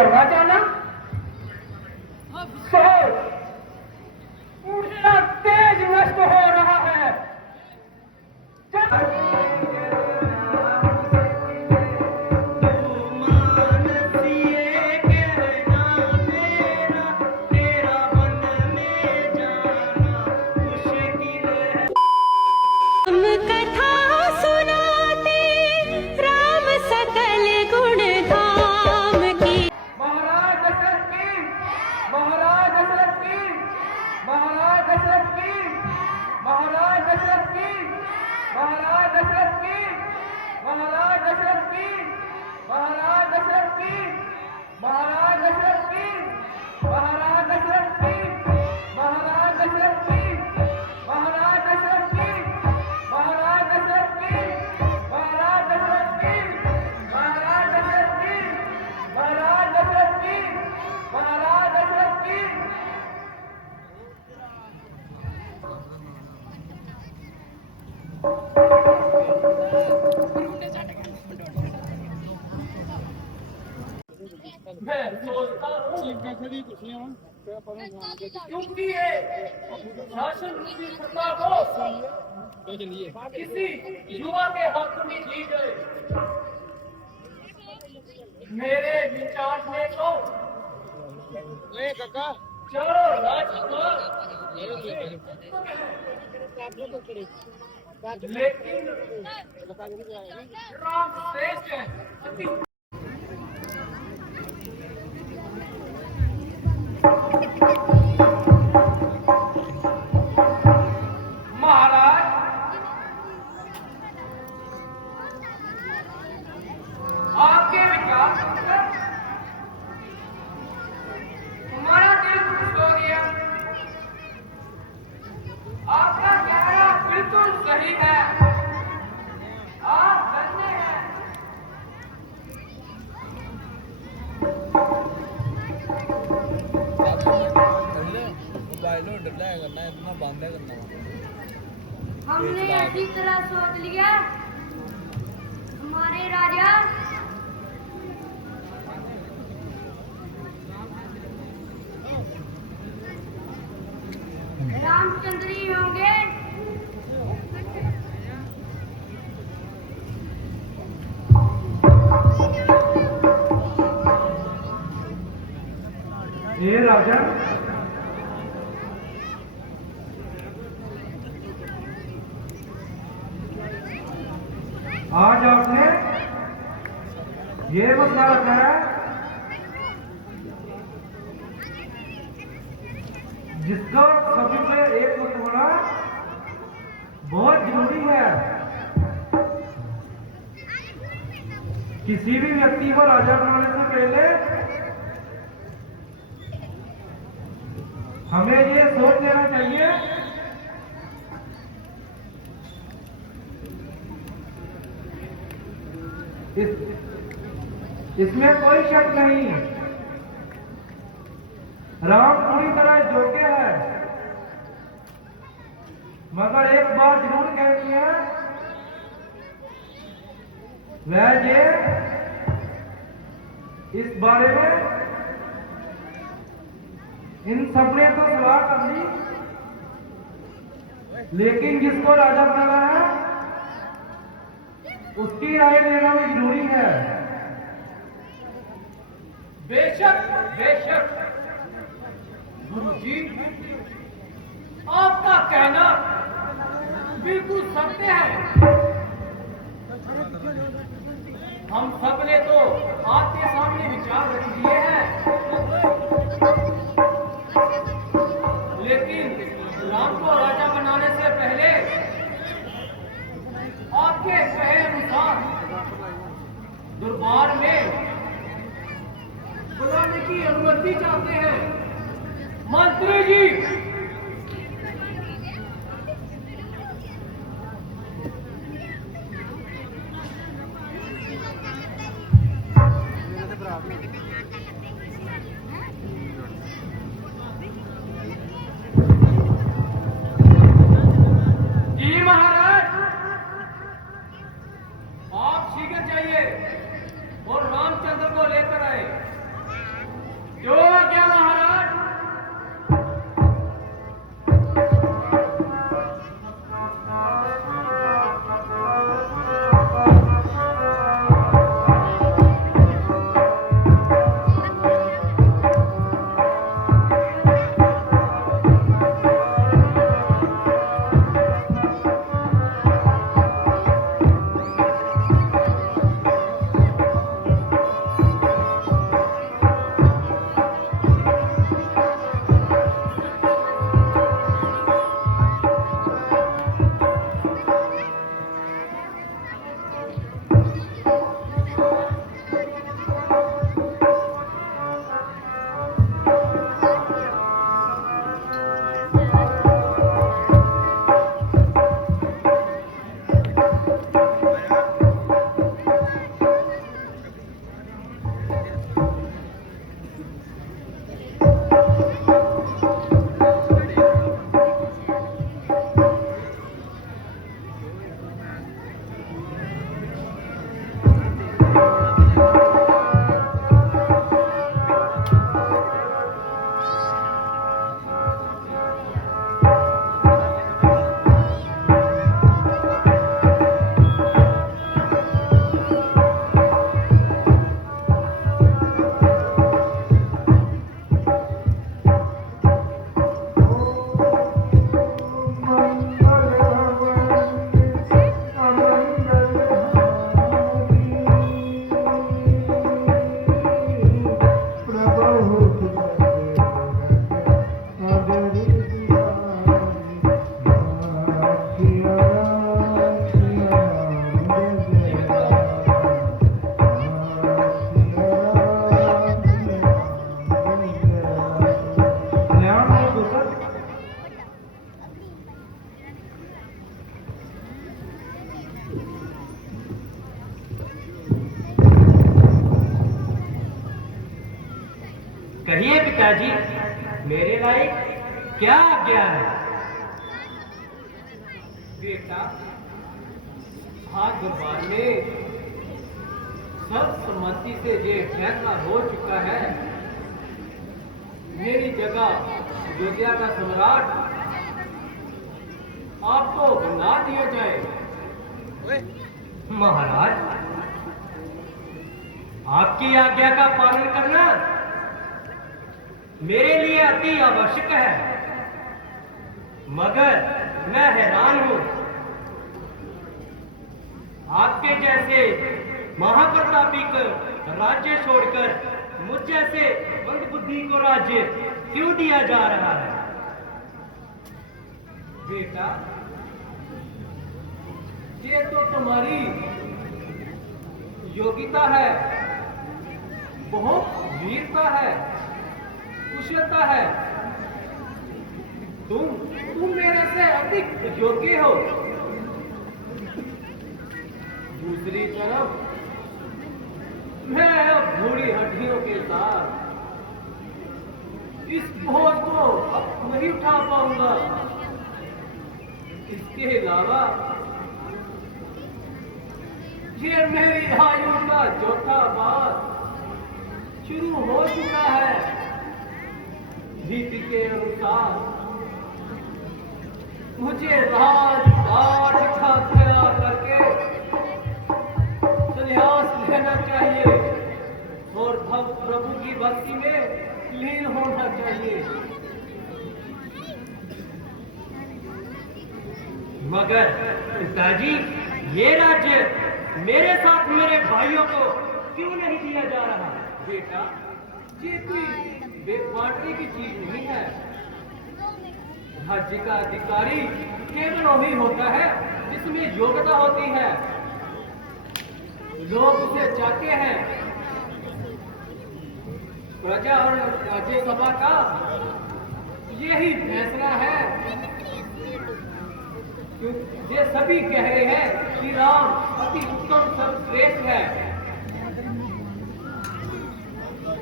करना चाहना सोच ऊर्जा तेज नष्ट हो रहा है। कथा सुनाते राम सकल गुण धाम की। महाराज दशरथ की, महाराज दशरथ की, महाराज दशरथ की, महाराज दशरथ की, महाराज दशरथ की, महाराज दशरथ की, महाराज दशरथ की, महाराज दशरथ की, महाराज दशरथ की, महाराज दशरथ की, महाराज दशरथ की, महाराज दशरथ की, महाराज दशरथ की, महाराज दशरथ की, महाराज दशरथ की, महाराज दशरथ की। मैं सोचता हूँ क्योंकि ये शासन की सत्ता को किसी युवा के हाथ में दी गई। मेरे विचार में तो चलो लेकिन राम श्रेष्ठ है। महाराज आपके विचार हमारा दिल खुश हो गया। आपका कहना बिल्कुल सही है। आप धन्य हैं। हमने अच्छी तरह सोच लिया हमारे राजा रामचंद्र ही होंगे। हे राजा, आज आपने ये मसला रखा है जिसका सभी से एक होना बहुत जरूरी है। किसी भी व्यक्ति को राजा बनाने से पहले हमें ये सोच लेना चाहिए इसमें कोई शक नहीं, राम पूरी तरह योग्य है। मगर एक बात जरूर कहनी है, वह ये इस बारे में इन सबने तो सलाह कर ली, लेकिन जिसको राजा बनाना है उसकी राय लेना भी जरूरी है। बेशक बेशक गुरु जी, आपका कहना बिल्कुल सत्य है। हम सब ने तो आपके सामने विचार रख दिए हैं, लेकिन राम को राजा बनाने से पहले आपके कहे अनुसार दरबार में बुलाने की अनुमति चाहते हैं। मंत्री जी, जी महाराज, आप शीघ्र जाइए और रामचंद्र को लेकर आए। पिताजी, मेरे लायक क्या आज्ञा है? बेटा, आज दरबार में सर्वसम्मति से ये फैसला हो चुका है, मेरी जगह अयोध्या का सम्राट आपको बना दिया जाए। महाराज, आपकी आज्ञा का पालन करना मेरे लिए अति आवश्यक है, मगर मैं हैरान हूं। आपके जैसे महाप्रतापी को राज्य छोड़कर मुझ जैसे मंदबुद्धि को राज्य क्यों दिया जा रहा है? बेटा, ये तो तुम्हारी योग्यता है, बहुत वीरता है, कुशलता है। तुम मेरे से अधिक योग्य हो। दूसरी तरफ मैं अब बूढ़ी हड्डियों के साथ इस बोझ को अब नहीं उठा पाऊंगा। इसके अलावा ये मेरी आयु का चौथा बार शुरू हो चुका है। नीति के अनुसार मुझे राजपाट का त्याग करके संन्यास लेना चाहिए और प्रभु की भक्ति में लीन होना चाहिए। मगर पिताजी, ये राज्य मेरे साथ मेरे भाइयों को क्यों नहीं दिया जा रहा? बेटा, ये कोई बांटने की चीज नहीं है। राज्य का अधिकारी केवल वही होता है जिसमें योग्यता होती है। लोग उसे चाहते हैं। प्रजा और राज्यसभा का यही फैसला है। ये सभी कह रहे हैं कि राम अति उत्तम सर्वश्रेष्ठ है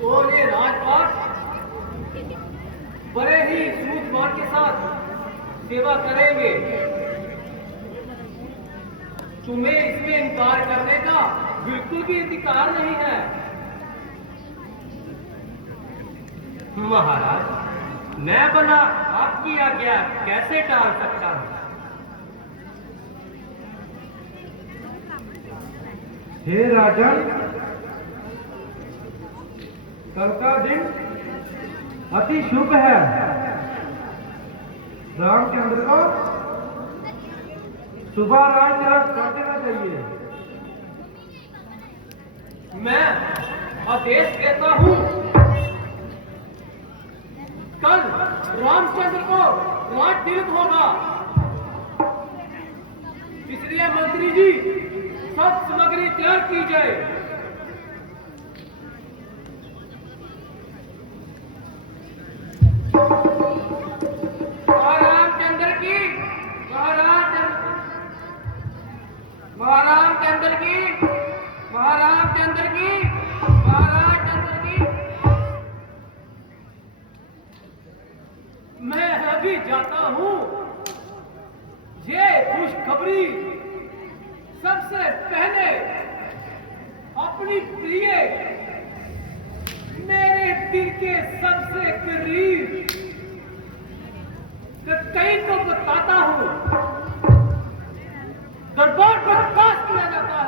और ये राजपाट बड़े ही सूझबूझ के साथ सेवा करेंगे। तुम्हें इसमें इनकार करने का बिल्कुल भी अधिकार नहीं है। महाराज, मैं भला आपकी आज्ञा कैसे टाल सकता हूं? हे राजन, कल का दिन अति शुभ है। रामचंद्र को सुबह राज तिलक कर देना चाहिए। मैं आदेश देता हूं, कल रामचंद्र को राज तिलक होगा। इसलिए मंत्री जी, सब सामग्री तैयार की जाए। महारामचंद्र की, महारामचंद्र की, महारामचंद्र की, महारामचंद्र की। मैं अभी जाता हूं। ये खुशखबरी सबसे पहले अपनी प्रिय, मेरे दिल के सबसे करीब कई को बताता हूं। दरबार बर्खास्त किया जाता है।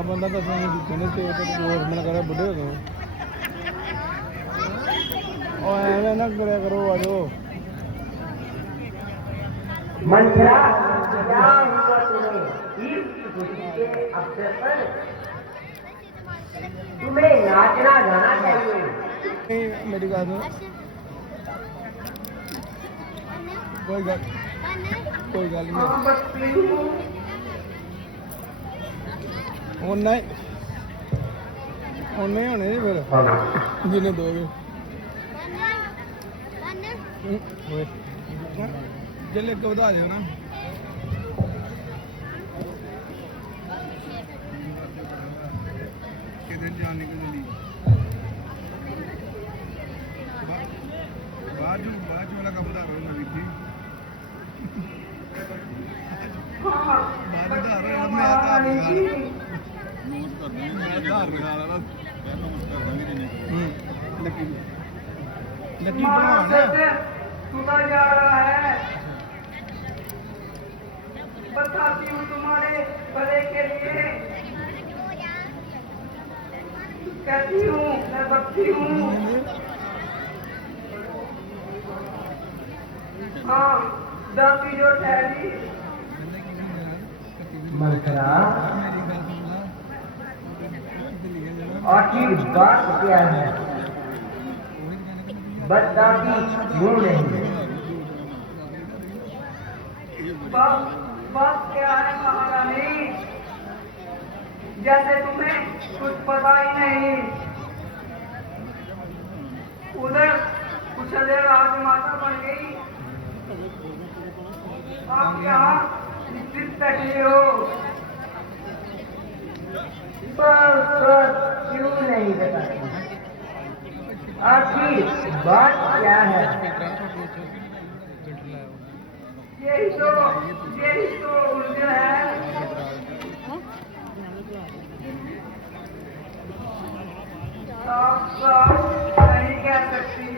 आ बंदा तो कहने से वो मना कर बुढ़े हो गए और ऐसा ना करे करो आ जाओ मंत्रा क्या हुआ तुम्हें इस खुशी के अवसर पर तुम्हें नाचना गाना चाहिए। मेरी बात कोई गल नहीं नहीं होने फिर जिन्हें दोगे जल्द एक बता दो ना किधर जाने के लिए बाजू वाला का बता रहा हूँ थी सुधा जा रहा है बताती हूँ तुम्हारे भले के लिए कहती हूँ मैं बकती हूँ हाँ दासी जो ठहरी मंत्रा आखिर बात क्या है बताती क्यों नहीं बात क्या है महारानी जैसे तुम्हें कुछ पता ही नहीं उधर कुशल राजमाता बन गई आप यहाँ निश्चित बैठे हो क्यों नहीं बताती आखिर बात क्या है यही तो उलझन है साफ नहीं कह सकती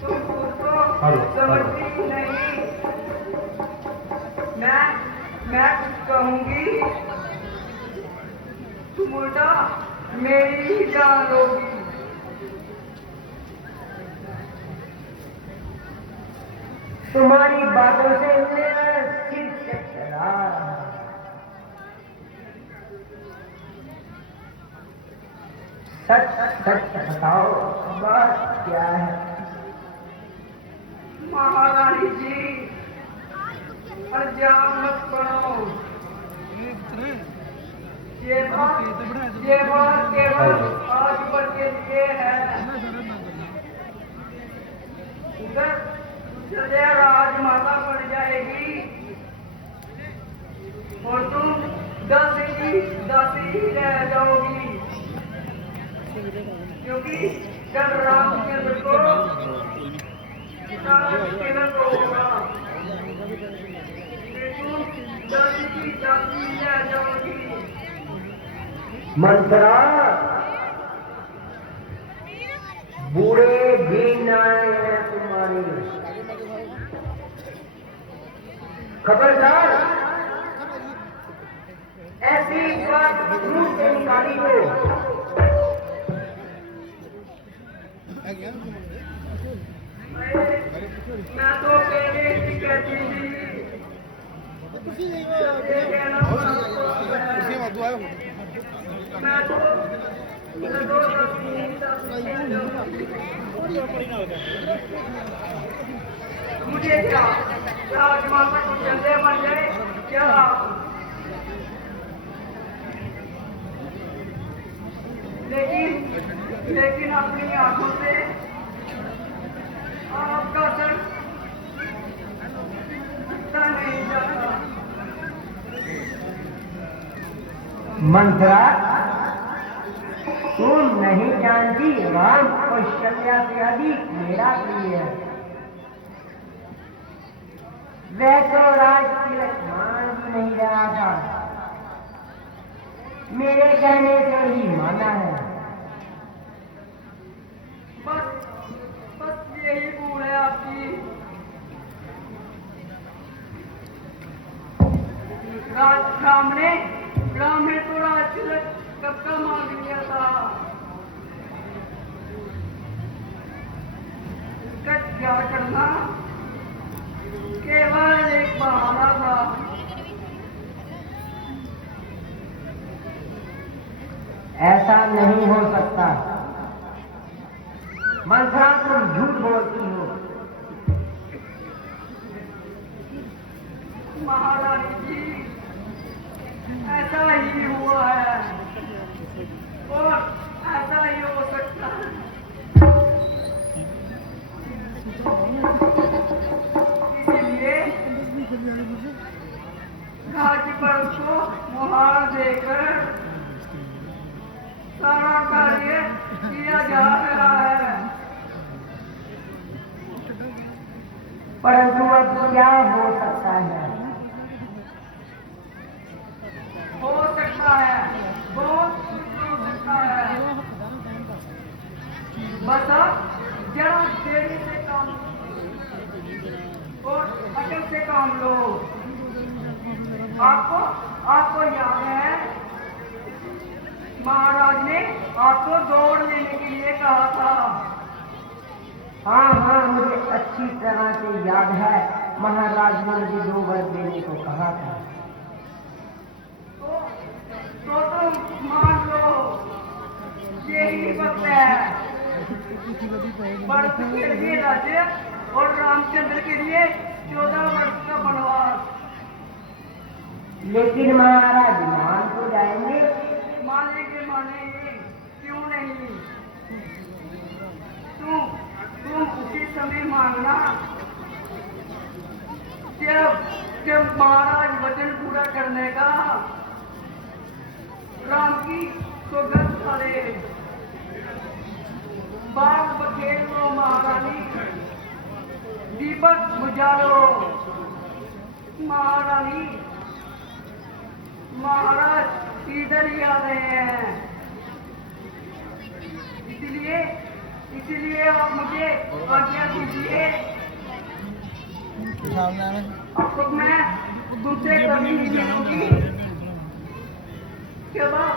तुम तो समझती नहीं मैं कुछ कहूंगी तुम उल्टा मेरी ही जान लोगी तुम्हारी बातों से मेरा सिर चकरा सच बताओ बात क्या है महारानी जी अजान मत बनो ये बात केवल आज पर के लिए है उधर चले राजमाता बन जाएगी और तुम दासी ही रह जाओगी क्योंकि जब रामचंद्र को तिलक होगा तुम दासी की दासी ही रह जाओगी मंत्रा बूढ़े भी नाए हैं तुम्हारी खबरदार ऐसी बात मुंह से निकाली हो मैं तो पहले ही कहती थी मुझे क्या राजमाता को चंदे बन जाए क्या लेकिन अपनी आंखों से आपका सर नहीं जाता मंत्रा तुम नहीं जानती राम कौशल्या से अधिक मेरा प्रिय है वह तो राज तिलक मान भी नहीं रहा था मेरे कहने से ही माना है बस यही भूल है आपकी राम ने तो राज कब का मांग लिया था। इसका त्याग करना केवल एक बहाना था। ऐसा नहीं हो सकता। मंथरा, तुम झूठ बोलती हो। महारानी जी, ऐसा ही हुआ है और ऐसा ही हो सकता है। इसीलिए घाटी पर को मुहार देकर सारा कार्य किया जा रहा है। परंतु अब क्या हो सकता है? हो सकता है, बहुत कुछ हो सकता है। बस अब जरा देरी से काम और अकल से काम लो। आपको याद है महाराज ने आपको दौड़ लेने के लिए कहा था। हाँ, मुझे अच्छी तरह से याद है। महाराज ने मुझे 2 वर्ष देने को कहा था। तो तुम मान लो, यही वक्त है। भरत के लिए राज्य और रामचंद्र के लिए 14 वर्ष का वनवास। लेकिन महाराज मान तो जाएंगे। मानेंगे, क्यों नहीं। तुम उसी समय मांगना जब महाराज वचन पूरा करने का राम की सौगंध करे। बाग बखेर लो महारानी, दीपक बुझा लो महारानी। महाराज इधर ही आ रहे हैं। इसीलिए आप मुझे आज्ञा दीजिए। अब तो मैं तुमसे कभी नहीं मिलूंगी। जब आप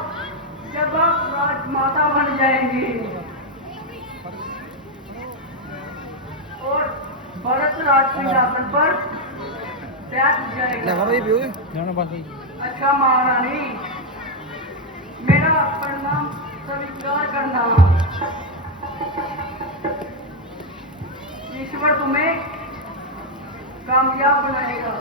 राजमाता बन जाएंगी और भरत राज सिंहासन पर बैठ जाएगा। अच्छा महारानी, मेरा प्रणाम स्वीकार करना। ईश्वर तुम्हें कामयाब बनाएगा।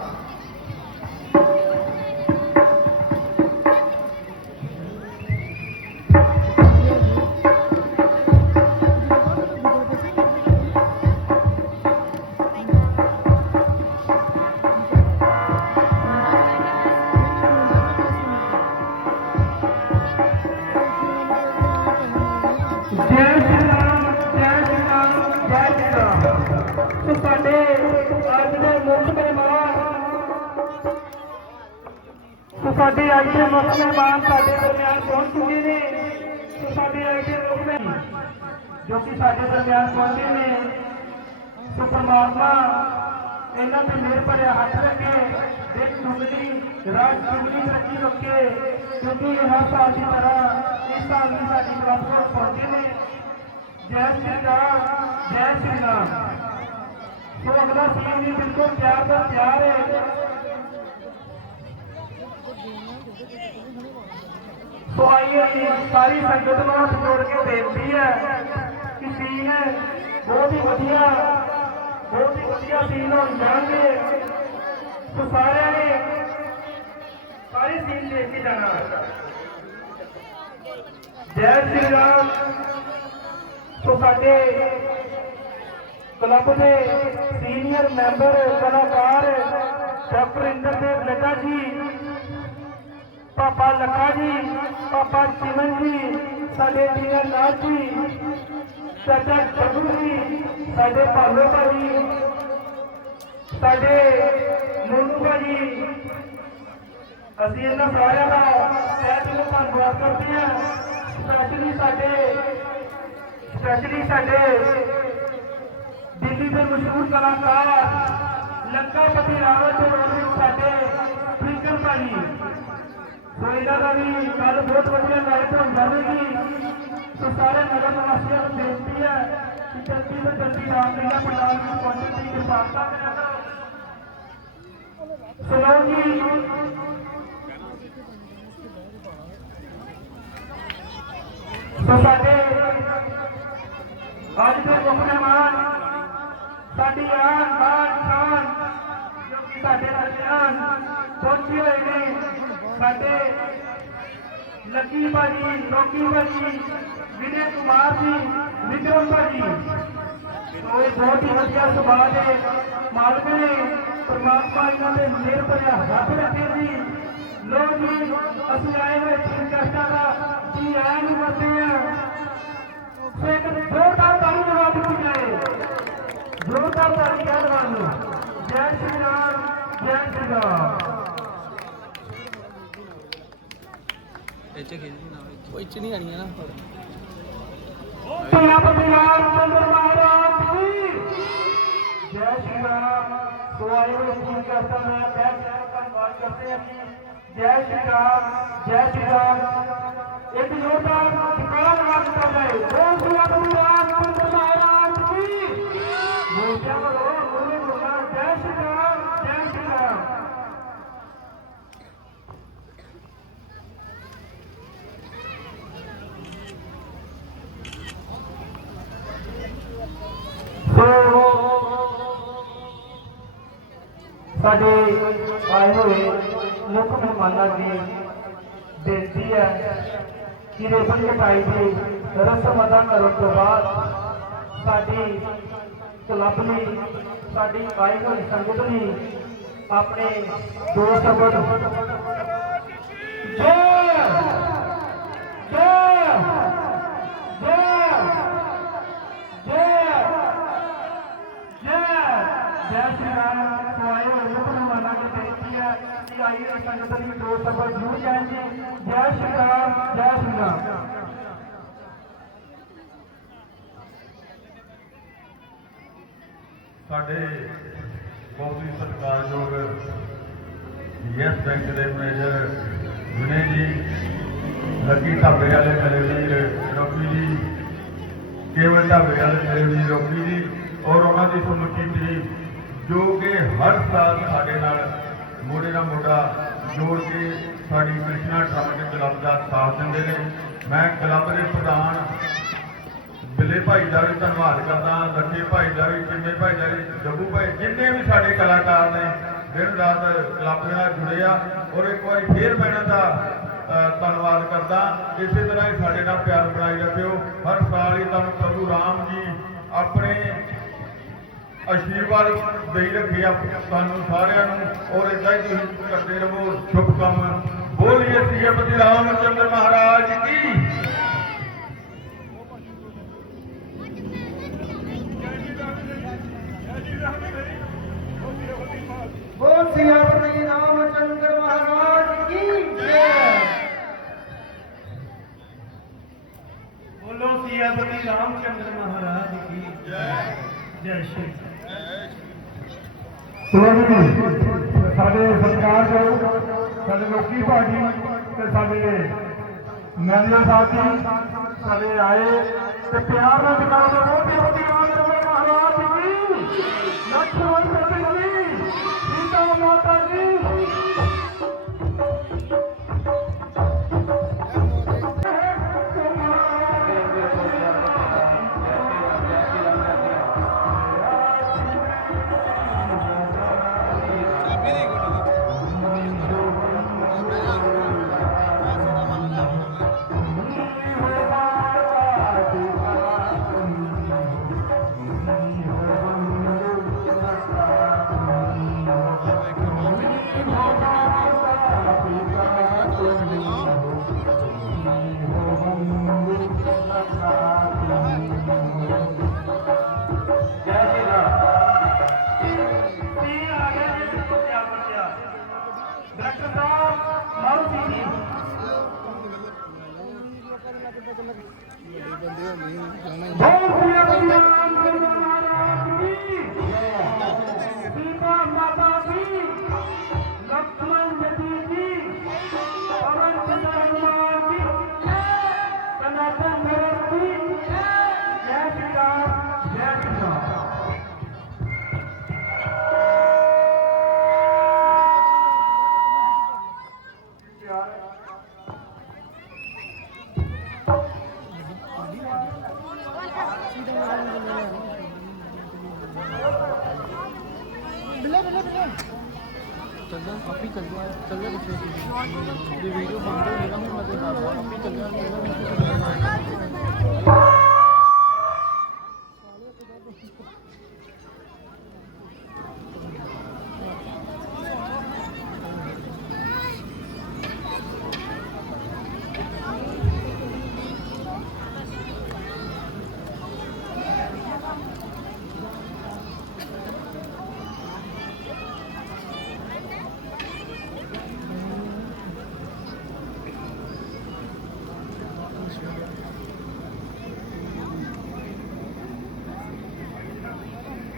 ਸਾਡੇ ਅੱਜ ਦੇ ਮੁੱਖ ਮਹਿਮਾਨ ਸਾਡੇ ਦਰਮਿਆਨ ਪਹੁੰਚ ਚੁੱਕੇ ਨੇ। ਸੋ ਸਾਡੇ ਅੱਜ ਦੇ ਮੁੱਖ ਮਹਿਮਾਨ ਜੋ ਕਿ ਸਾਡੇ ਦਰਮਿਆਨ ਪਹੁੰਚੇ ਨੇ, ਸੋ ਪਰਮਾਤਮਾ ਇਹਨਾਂ ਤੇ ਮਿਹਰ ਭਰਿਆ ਹੱਥ ਰੱਖੇ, ਦੇਸ਼ ਚੁਗਲੀ ਰਾਜ ਚੁਗਲੀ ਤਰੱਕੀ ਰੱਖੇ, ਕਿਉਂਕਿ ਇਹ ਹਰ ਸਾਲ ਦੀ ਤਰ੍ਹਾਂ ਇਸ ਸਾਲ ਵੀ ਸਾਡੀ ਕਲਾਸ ਕੋਲ ਪਹੁੰਚੇ ਨੇ। ਜੈ ਸ਼੍ਰੀ ਰਾਮ, ਜੈ ਸ਼੍ਰੀ ਰਾਮ। ਸੋ ਅਗਲਾ ਸੀਨ ਵੀ ਬਿਲਕੁਲ ਤਿਆਰ ਦਾ ਤਿਆਰ ਹੈ। तो आइए सारी संगत में हाथ जोड़ के बेनती है कि सीन बहुत ही वधिया सीन हो जाएंगे। तो सारे ने सारी सीन देख के जाना। जय श्री राम। तो साडे क्लब के सीनियर मैंबर कलाकार डॉक्टर इंद्रदेव लड्डा जी, पापा लखा जी, पापा चिमन जी, साडे जीवन नाथ जी, चाचा प्रभु जी, साडे भालो भाजी, साडे मोनू भाजी, असीं इन्हां सारिआं दा तहे दिलों धन्नवाद करदे हां। स्पैशली साडे दिल्ली के मशहूर कलाकार लंकापति रावत साडे स्पीकर ਭਾਜੀ। ਸੋ ਇਹਨਾਂ ਦਾ ਵੀ ਕੱਲ ਬਹੁਤ ਵਧੀਆ ਲਾਈਟ ਹੋ ਜਾਵੇਗੀ। ਸੋ ਸਾਰੇ ਨਗਰ ਨਿਵਾਸੀਆਂ ਨੂੰ ਬੇਨਤੀ ਹੈ ਕਿ ਜਲਦੀ ਤੋਂ ਜਲਦੀ ਰਾਮਲੀਲਾ ਪੰਡਾਲ ਨੂੰ ਪਹੁੰਚਣ ਦੀ ਕਿਰਪਾਲਤਾ ਕਰਿਆ ਕਰੋ। ਸੋ ਲਓ ਜੀ, ਸੋ ਸਾਡੇ ਅੱਜ ਦੇ ਮੁੱਖ ਮਹਿਮਾਨ ਸਾਡੀ ਆਨ ਬਾਨ ਸ਼ਾਨ ਜੋ ਕਿ ਸਾਡੇ ਦਰਮਿਆਨ ਪਹੁੰਚੇ ਹੋਏ ਨੇ, ਸਾਡੇ ਲੱਕੀ ਭਾਜੀ, ਲੋਕੀ ਭਾਜੀ, ਵਿਨੇ ਕੁਮਾਰ ਜੀ, ਵਿਕਰਮ ਭਾਜੀ। ਸੋ ਇਹ ਬਹੁਤ ਹੀ ਵਧੀਆ ਸੁਭਾਅ ਦੇ ਮਾਲਕ ਨੇ। ਪਰਮਾਤਮਾ ਇਹਨਾਂ ਦੇ ਮਿਹਰ ਭਰਿਆ ਹੱਥ ਰੱਖੇ ਜੀ। ਲੋ ਜੀ, ਅਸੀਂ ਆਏ ਹੋਏ ਚੀਨ ਕਸ਼ਟਾਂ ਦਾ ਜੀ ਆਇਆਂ ਨੂੰ ਕਰਦੇ ਹਾਂ। ਸੋ ਇੱਕ ਜ਼ੋਰਦਾਰ ਤਾਲੀ ਲਗਾ ਦਿੱਤੀ ਜਾਏ, ਜ਼ੋਰਦਾਰ ਤਾਲੀ ਕਹਿ ਦਵਾਂਗੇ। ਜੈ ਸ਼੍ਰੀ ਰਾਮ, ਜੈ ਸ਼੍ਰੀ ਰਾਮ। ਧੰਨਵਾਦ ਰਾਮਚੰਦਰ ਮਹਾਰਾਜ ਜੀ, ਜੈ ਸ਼੍ਰੀ ਰਾਮ। ਸੋ ਆਏ ਹੋਏ ਚੀਨ ਕਸ਼ਟਾਂ ਦਾ ਬੈਠ ਕੇ ਧੰਨਵਾਦ ਕਰਦੇ ਹਾਂ ਜੀ। ਜੈ ਸ਼੍ਰੀ ਰਾਮ, ਜੈ ਸ਼੍ਰੀ ਰਾਮ। एक जोरदार जयकारा लगा दिया जाए। बोल श्री रामचंद्र महाराज की। बोलिया बोलो, बोले बोला, जय श्री राम, जय श्री राम। साडे आए हुए मुख्य मेहमानों की बेनती है कि रेबन कटाई की रस्म अदा करने तो बाद साडी क्लब ने, साडी आई हुई संगत ने अपने दो शब्द जय जय जय जय जय जय श्री राम। तो आए हुए मुख्य मेहमानों की बेनती है कि आई हुई संगत में दो शब्द जरूर जाएंगे। जय श्री राम, जय श्री राम। ਸਾਡੇ ਬਹੁਤ ਹੀ ਸਤਿਕਾਰਯੋਗ ਯੈਸ ਬੈਂਕ ਦੇ ਮੈਨੇਜਰ ਵਿਨੇ ਜੀ, ਲੱਕੀ ਢਾਬੇ ਵਾਲੇ ਮੇਰੇ ਵੀਰ ਰੋਕੀ ਜੀ, ਕੇਵਲ ਢਾਬੇ ਵਾਲੇ ਮੇਰੇ ਵੀਰ ਰੋਕੀ ਜੀ, ਔਰ ਉਹਨਾਂ ਦੀ ਸਮੁੱਚੀ ਟੀਮ ਜੋ ਕਿ ਹਰ ਸਾਲ ਸਾਡੇ ਨਾਲ ਮੋਢੇ ਨਾਲ ਮੋਢਾ ਜੋੜ ਕੇ ਸਾਡੀ ਕ੍ਰਿਸ਼ਨਾ ਟਰੱਕ ਕਲੱਬ ਦਾ ਸਾਥ ਦਿੰਦੇ ਨੇ। ਮੈਂ ਕਲੱਬ ਦੇ ਪ੍ਰਧਾਨ ਬਿੱਲੇ ਭਾਈ ਦਾ ਵੀ ਧੰਨਵਾਦ ਕਰਦਾ, ਲੱਖੇ ਭਾਈ ਦਾ ਵੀ, ਚਿੰਮੇ ਭਾਈ ਦਾ ਵੀ, ਜੱਗੂ ਭਾਈ, ਜਿੰਨੇ ਵੀ ਸਾਡੇ ਕਲਾਕਾਰ ਨੇ ਦਿਨ ਰਾਤ ਕਲੱਬ ਦੇ ਨਾਲ ਜੁੜੇ ਆ। ਔਰ ਇੱਕ ਵਾਰੀ ਫੇਰ ਮੈਂ ਇਹਨਾਂ ਦਾ ਧੰਨਵਾਦ ਕਰਦਾ। ਇਸੇ ਤਰ੍ਹਾਂ ਹੀ ਸਾਡੇ ਨਾਲ ਪਿਆਰ ਬਣਾਈ ਰੱਖਿਓ। ਹਰ ਸਾਲ ਹੀ ਤੁਹਾਨੂੰ ਪ੍ਰਭੂ ਰਾਮ ਜੀ ਆਪਣੇ ਆਸ਼ੀਰਵਾਦ ਦੇਈ ਰੱਖੇ ਆ ਸਾਨੂੰ ਸਾਰਿਆਂ ਨੂੰ, ਔਰ ਏਦਾਂ ਹੀ ਤੁਸੀਂ ਕਰਦੇ ਰਹੋ ਸ਼ੁਭ ਕੰਮ। ਬੋਲੀਏ श्री रामचंद्र महाराज की। बोल श्री रामचंद्र महाराज की जय। बोलो सियापति रामचंद्र महाराज की जय। जय श्री साडे सरकार जो साडे लोकी भाजी ते साडे मैनेजर साहब जी साडे आए ते प्यार नाल जकारा दो। सियापति रामचंद्र महाराज की लक्ष्मण जी, सीता माता जी।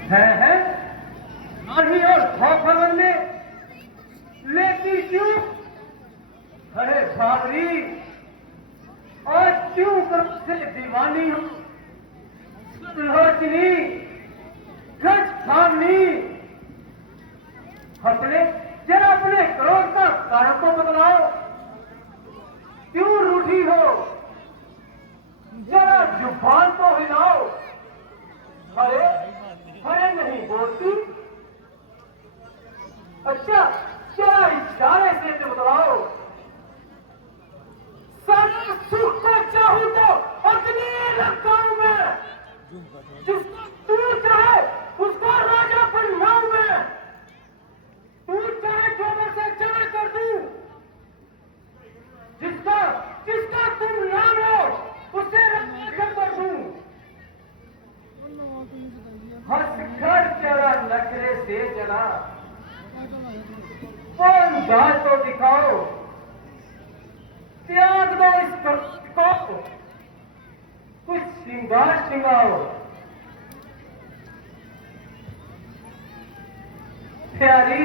है नहीं और धोखा बनने लेकिन क्यों? अरे भावरी और क्यों कर से दीवानी हो लोचनी गज खानी अपने जरा अपने क्रोध का कारण तो बतलाओ, क्यों रूठी हो? जरा जुबान तो हिलाओ। अरे अरे नहीं बोलती? अच्छा जरा इशारे से तो बतलाओ। सारे सुख को चाहूं तो अग्नि लगाऊं मैं, जिसको तू चाहे उसका राजा बनवाऊं मैं। तू चाहे जोर से जड़ कर दूं, जिसका जिसका तुम नाम हो उसे राजा कर दूं। हंसकर चढ़ा नखरे से चढ़ा, वो अंदाज तो दिखाओ, त्याग दो इस कर्त को, कुछ श्रृंगार श्रृंगाओ। प्यारी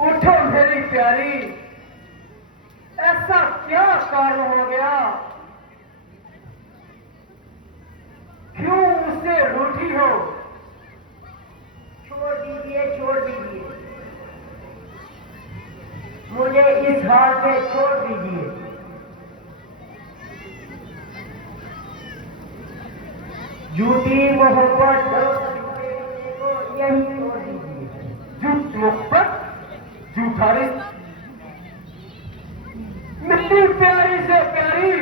उठो मेरी प्यारी, ऐसा क्या कारण हो गया? क्यों उससे रूठी हो? छोड़ दीजिए मुझे इस हाल में छोड़ दीजिए। झूठी मोहब्बत को यही छोड़ दीजिए। झूठ मोहब्बत, झूठा रिश्ता, मेरी प्यारी से प्यारी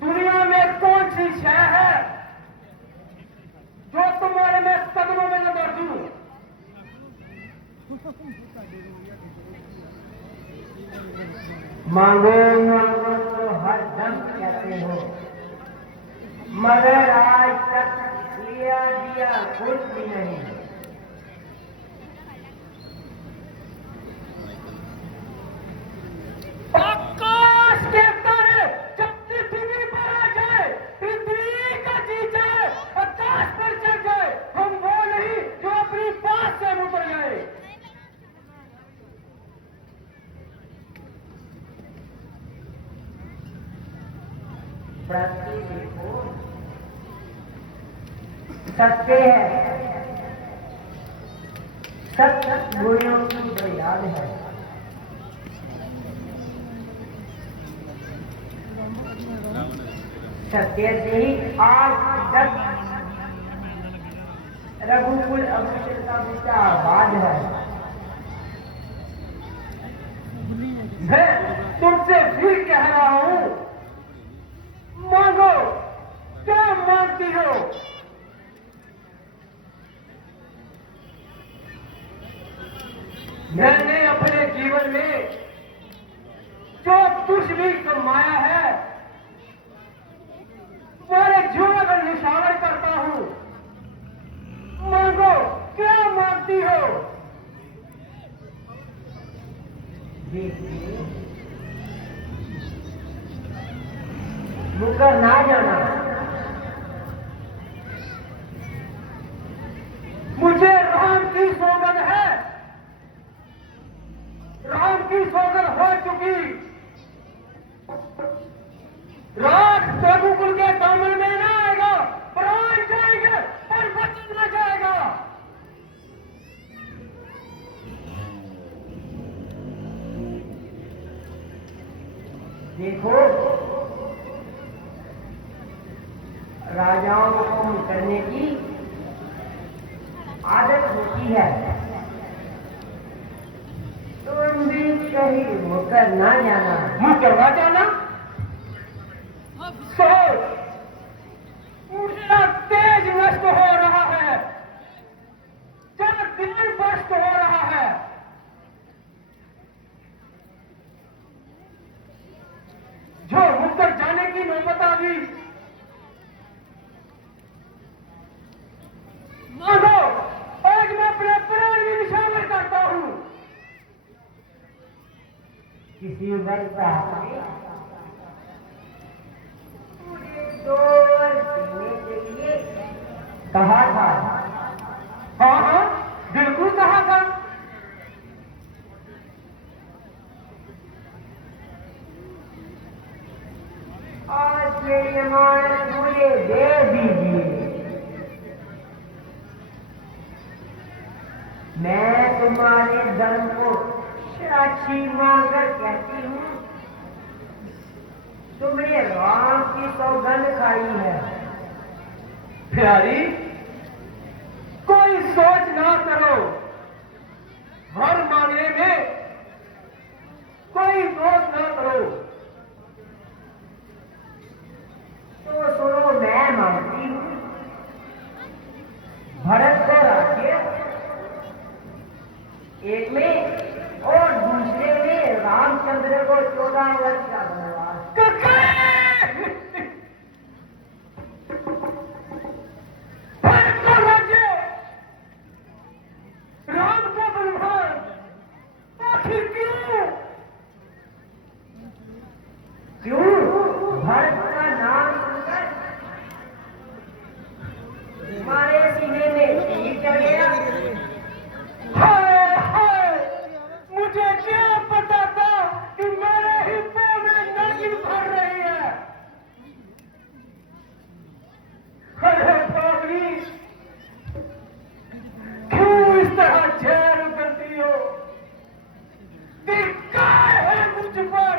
दुनिया में कौन सी शय है जो तुम्हारे मैं कदमों में न दौड़ दूं? मांगो मांगो तो हर दम कहते हो, मगर आज तक लिया दिया कुछ भी नहीं। आकाश के तारे जब पृथ्वी पर आ जाए, पृथ्वी का जी जाए, आकाश पर चढ़ जाए, हम वो नहीं जो अपनी बात से उतर जाए। पृथ्वी देखो सत्य है, सत्य गुणों की बुनियाद है। सत्य से ही आज तक रघुकुल अभिषेक का विचार आबाद है। मैं तुमसे भी कह रहा हूं, मांगो, क्या मांगती हो? मैंने अपने जीवन में जो कुछ भी कमाया है तुम्हारे जीवन पर निशावर करता हूं। मांगो, क्या मांगती हो? मुकर ना जाना। मुझे राम की सौगंध है, राम की सौगंध हो चुकी। रात रघुकुल के दामन में ना आएगा, प्राण जाएंगे पर वचन न जाएगा। देखो राजाओं को हुक्म करने की आदत होती है। तुम भी कहीं होकर ना जाना। मुँह करवा जाना सोच ऊर्जा तेज नष्ट हो रहा है, जब दिल नष्ट हो रहा है। जो मुकर जाने की नौबत आ गई, मानो आज मैं अपने प्राण भी निशावर करता हूं। किसी वक्त आपने मुझे 2 वर्ष जीने के लिए कहा था। हाँ हाँ बिल्कुल कहा था। आज मेरी अमानत मुझे दे दीजिए। मैं तुम्हारे धर्म को साक्षी मानकर कहती हूँ, तुमने राम की सौगंध खाई है। प्यारी कोई सोच ना करो, हर मामले में कोई दोष ना करो। तो सुनो, मैं मानती हूँ भरत को राज्य एक में और दूसरे में रामचंद्र को 14 वर्ष का वनवास। भरत को राज्य, राम को वनवास, आखिर क्यों? क्यों? भरत का नाम सुनकर तुम्हारे सीने में तीर चढ़ गया। हाय हाय, मुझे क्या पता था कि मेरे हिस्से में नदी भर रही है। अरे पागली, क्यों इस तरह जहर उगलती हो? धिक्कार है मुझ पर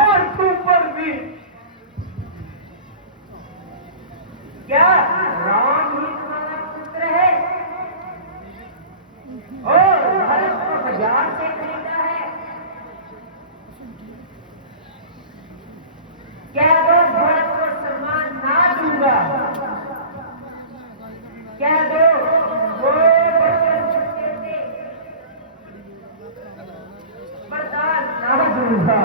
और तुम पर भी। क्या राम ही तुम्हारा पुत्र है और भरत को बाजार से खरीदा है? क्या दो भरत को सम्मान ना दूंगा? क्या दो वो बचन चुके थे बर्दाश्त ना दूंगा?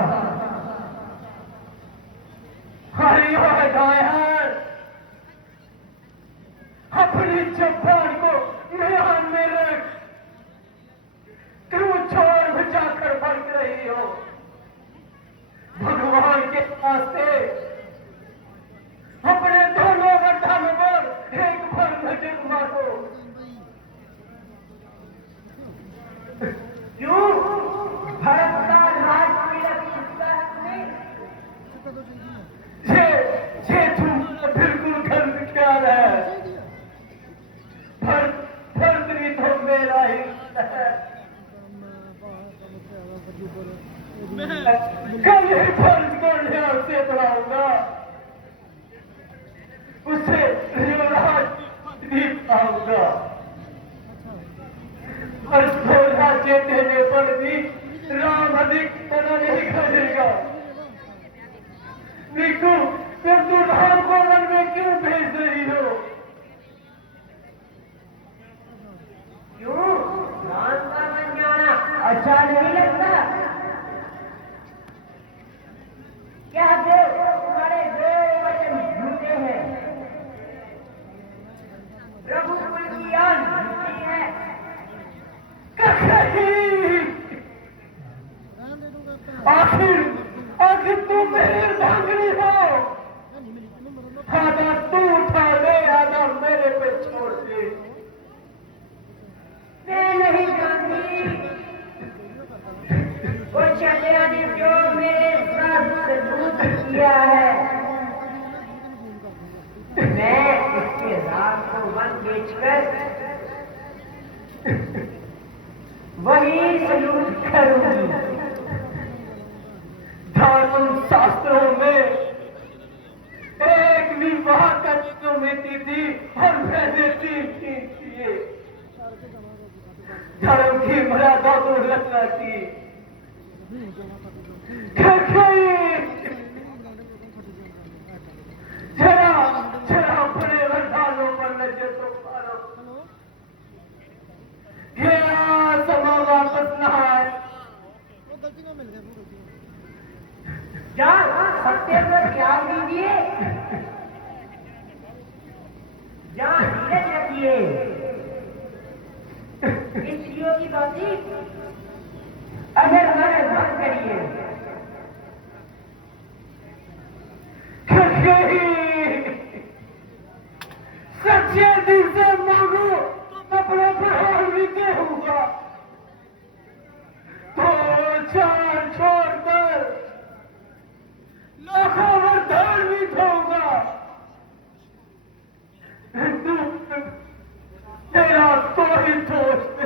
हरी हो गायन, अपनी जबान को ध्यान में रख। क्यों छोड़ बचा कर भटक रही हो? भगवान के रास्ते अपने दोनों गड्ढों पर एक बार नजर मारो। क्यों? भरत का राज तिलक चुका है तुम्हें? ये तुम्हारा बिल्कुल गलत ख्याल है। भरत भी तो मेरा ही है। कल ही फर्ज को ध्यान से बढ़ाऊंगा, उसे युवराज भी पाऊंगा। और सोलह देने पर भी राम अधिक तरह नहीं करेगा। देखो फिर तू राम को वन में क्यों भेज रही हो? क्यों? राम का बन जाना अच्छा नहीं लगता? क्या दो तुम्हारे 2 वचन झूठे हैं? रघुकुल की आन झूठी है। आखिर तू मेरी अर्धांगिनी हो। आधा तू उठा ले, आधा मेरे पे छोड़ दे। मैं नहीं जानती वो चलिया ने जो मेरे साथ सलूक किया है। मैं इसके रात को वन बेचकर वही सलूक करूंगी। धर्म शास्त्रों में एक विवाह का मिट्टी थी और मैंने तीन किए धर्म की मर्यादा को रखना थी जरा बड़े वरदानों पर नजर तो मारो समा वापस ना आए सत्य पर ध्यान दीजिए धीरज रखिए इस स्त्रियों की बातें अगर हमारे मत करिए सच्चे दिल से मांगो अपने प्रभाव भी दूंगा तो चार छोड़कर लाखों वरदान भी दूंगा तेरा कोई दोस्त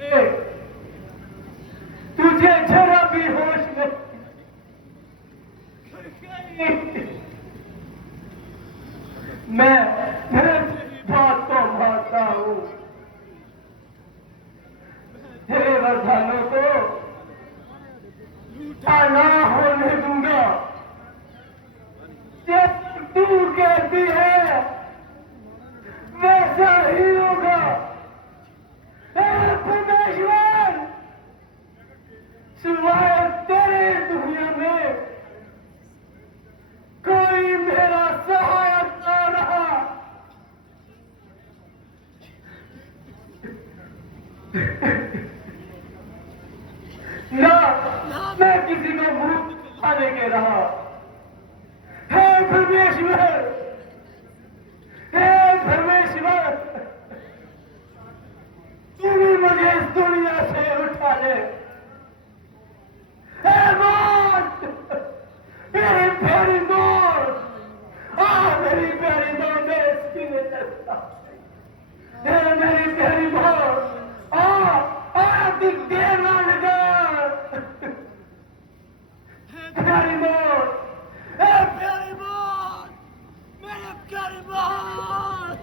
नहीं तुझे जरा भी होश नहीं मैं बात को मानता हूँ तेरे वरदानों को ना होने दूंगा जब तू कहती है वैसा ही होगा परमेश्वर सिवाय तेरे दुनिया में कोई मेरा सहायक ना रहा ना मैं किसी को मुंह आने के रहा हे परमेश्वर तू भी मुझे इस दुनिया से उठा ले हे मौत मेरी प्यारी मौत मेरी प्यारी मौत मेरे सीने चलता मेरी प्यारी मौत दिख देर ना लगा प्यारी मौत प्यारी मौत मेरी प्यारी मौत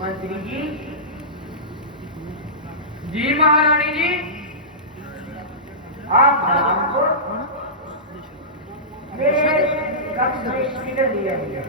मंत्री जी जी महारानी जी आप हमको मेरे कक्ष में स्पीकर दिया है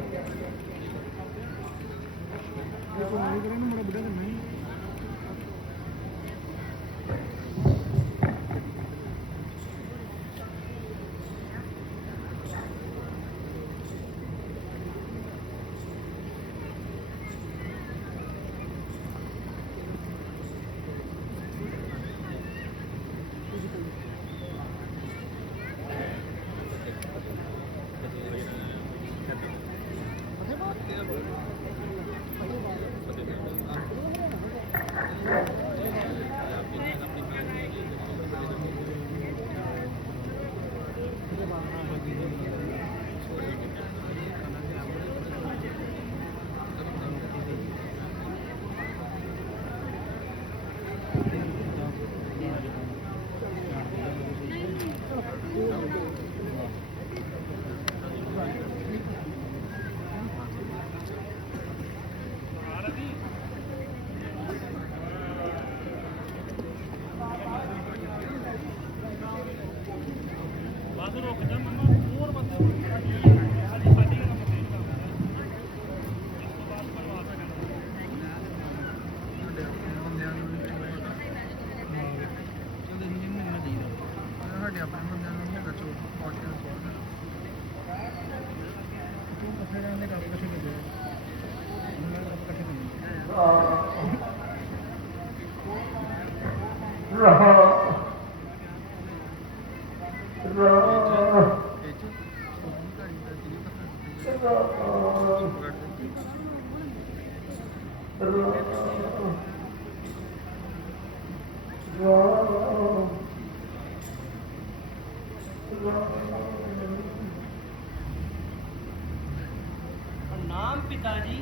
नाम पिताजी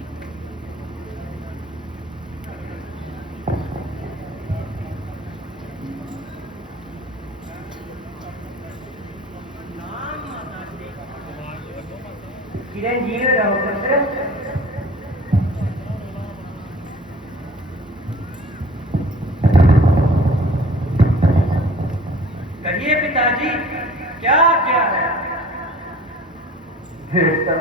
चिरंजीव रहो पुत्र। कहिए पिताजी, क्या क्या है? बेटा,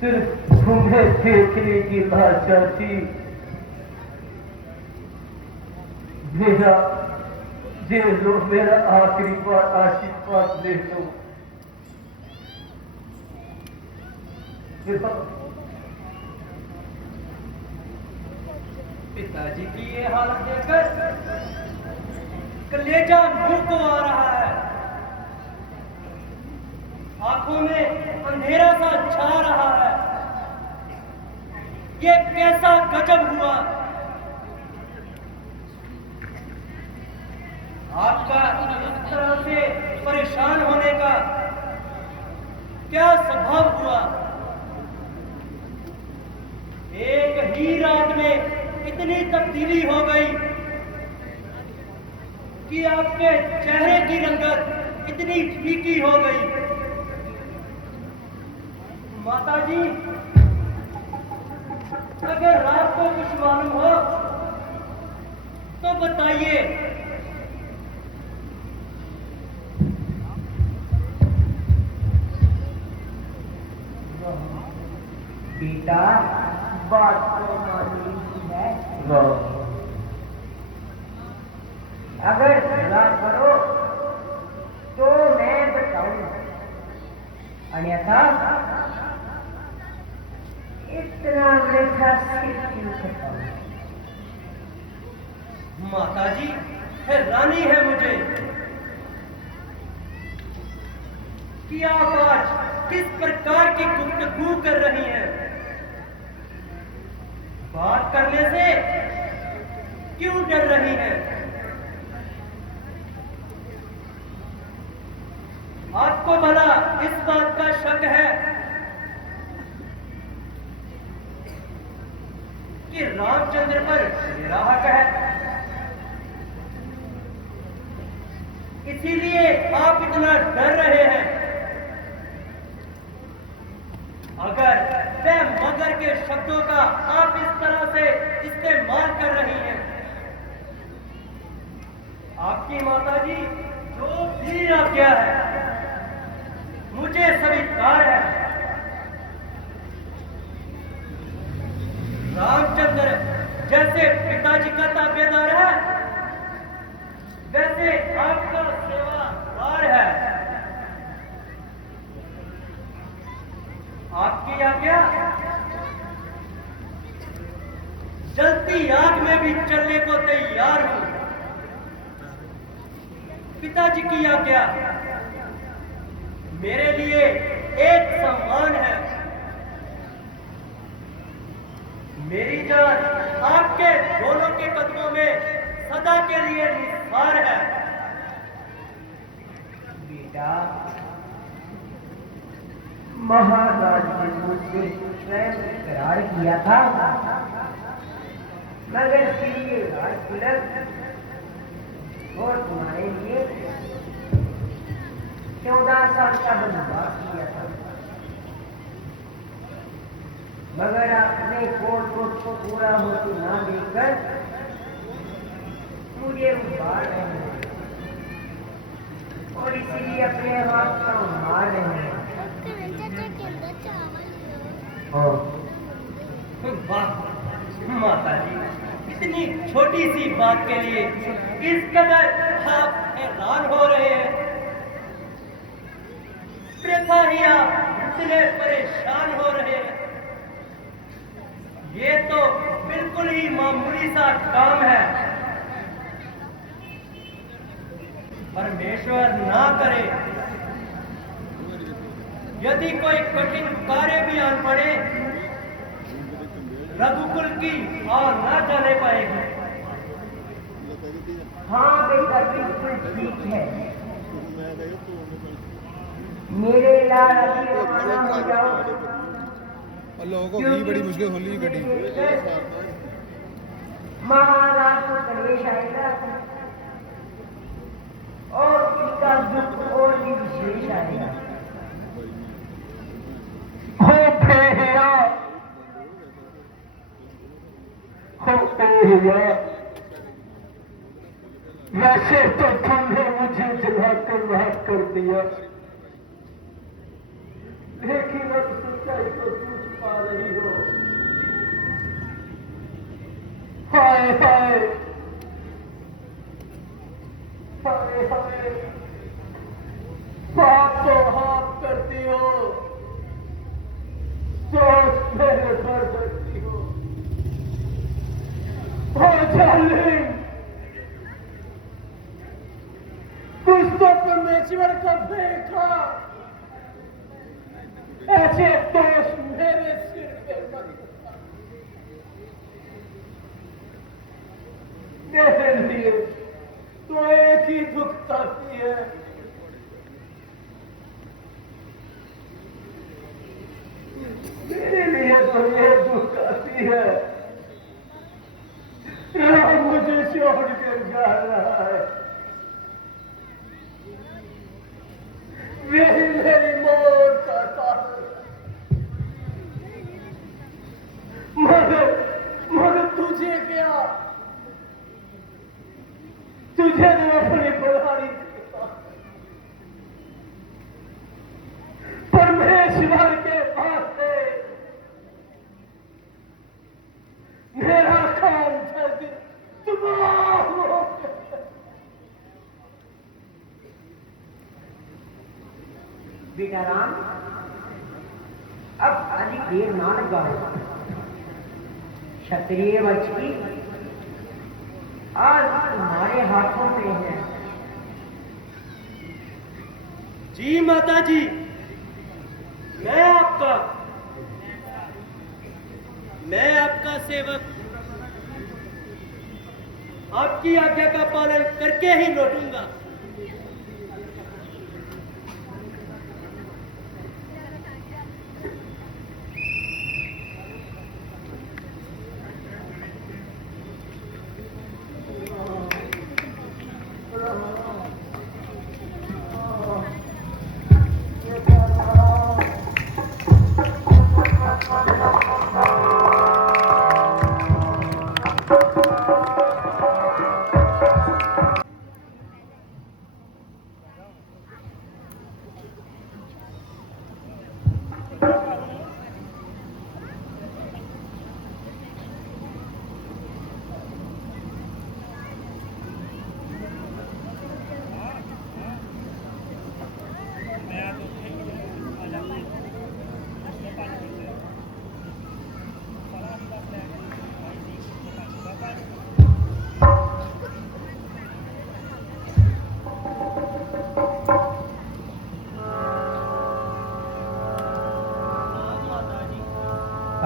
सिर्फ तुम्हें देखने की आशा थी। मेरा ये लो, मेरा आखिरी बार आशीर्वाद ले लो। पिताजी की ये हालत देखकर कलेजा मुंह को आ रहा है, आंखों में अंधेरा सा छा रहा है। ये कैसा गजब हुआ? आपका इस तरह से परेशान होने का क्या स्वभाव हुआ? एक ही रात में इतनी तब्दीली हो गई कि आपके चेहरे की रंगत इतनी फीकी हो गई। माताजी, अगर आपको कुछ मालूम हो तो बताइए। बेटा, बात तो मालूम है। अगर सलाह करो तो मैं बताऊंगा, अन्यथा इतना मीठा सिर क्यों खपाऊं? माताजी, हैरानी है मुझे कि आप आज किस प्रकार की गुफ्तगू कर रही हैं। बात करने से क्यों डर रही हैं? आपको भला इस बात का शक है कि रामचंद्र पर मेरा हक है, इसीलिए आप इतना डर रहे हैं? अगर वह मगर के शब्दों का आप इस तरह से इस्तेमाल कर रही हैं, आपकी माताजी जो भी आज्ञा है मुझे स्वीकार है। रामचंद्र जैसे पिताजी का ताबेदार है, वैसे आपका सेवादार है। आपकी आज्ञा जलती आग में भी चलने को तैयार हूं। पिताजी की आज्ञा मेरे लिए एक सम्मान है। मेरी जान आपके दोनों के कदमों में सदा के लिए निस्वार है। बेटा, महाराज ने मुझसे स्वयं करार किया था, मगर फिर ये राज तिलक और तुम्हारे लिए 14 साल का वनवास किया था, मगर आपने कोट को पूरा होते ना देखकर मुझे उबार रहे हैं और इसीलिए अपने हाथ पर मार रहे हैं। वाह माता जी, इतनी छोटी सी बात के लिए इस कदर आप हैरान हो रहे हैं। प्रथा ही आप इतने परेशान हो रहे हैं। ये तो बिल्कुल ही मामूली सा काम है। परमेश्वर ना करे यदि कोई कठिन कार्य भी आन पड़े, रघुकुल की और ना जाने पाएगी। हाँ बेटा, बिल्कुल ठीक है। मेरे लाल अभी रवाना हो जाओ। और लोगों को भी बड़ी मुश्किल होली गड्डी। महाराज को कलेश आएगा और उनका दुख और भी विशेष आएगा। वैसे तो तुमने मुझे जलाकर राख कर दिया, लेकिन अब सच्चाई को तू छुपा रही हो। हाय हाय हाय हाय, पाप तो आप करती हो, दोस्त मेरे पर करती हो। डार्लिंग, कुछ तो परमेश्वर का देखा, ऐसे दोष मेरे सिर पे मत उठा। मेरे लिए तो एक ही दुख ताती है, मेरे लिए तो ये दुख आती है, राम मुझे छोड़ कर जा रहा है। मेरी मौत का कारण, मगर तुझे क्या, तुझे तो अपनी बुढ़ारी परमेश्वर के पास से मेरा काम जल्दी तबाह हो गया। बेटा राम, अब अधिक देर ना लगाओ। क्षत्रिय वंश की आज तुम्हारे हाथों में है। जी माता जी, मैं आपका सेवक आपकी आज्ञा का पालन करके ही लौटूंगा।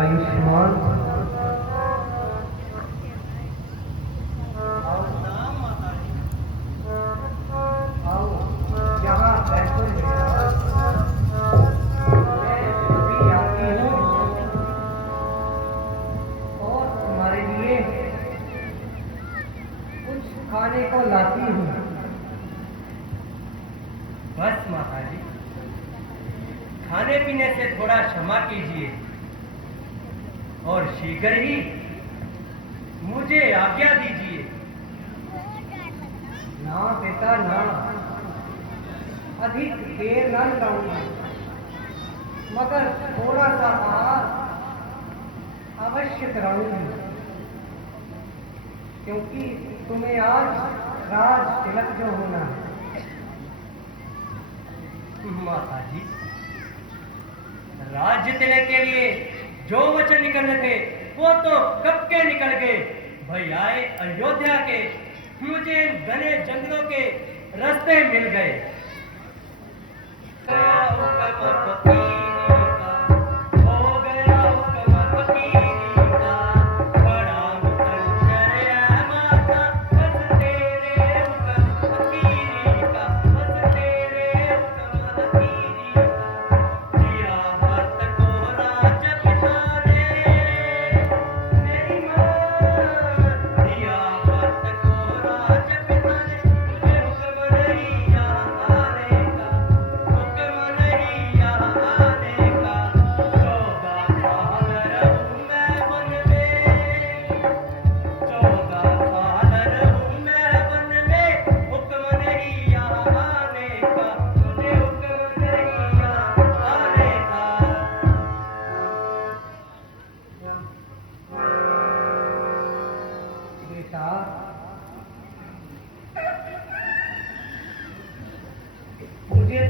आयुष्मान, आओ यहाँ बैठो बेटा। मैं भी आती हूँ और तुम्हारे लिए कुछ खाने को लाती हूँ। बस माता जी, खाने पीने से थोड़ा क्षमा कीजिए और शीघ्र ही मुझे आज्ञा दीजिए। ना बेटा ना, अधिक देर न लगाऊंगा, मगर थोड़ा सा आहार अवश्य कराऊंगी, क्योंकि तुम्हें आज राज तिलक जो होना है। माता जी, राज्य तिलक के लिए जो वचन निकलने थे वो तो कब के निकल गए। भाई आए अयोध्या के, मुझे घने जंगलों के रास्ते मिल गए।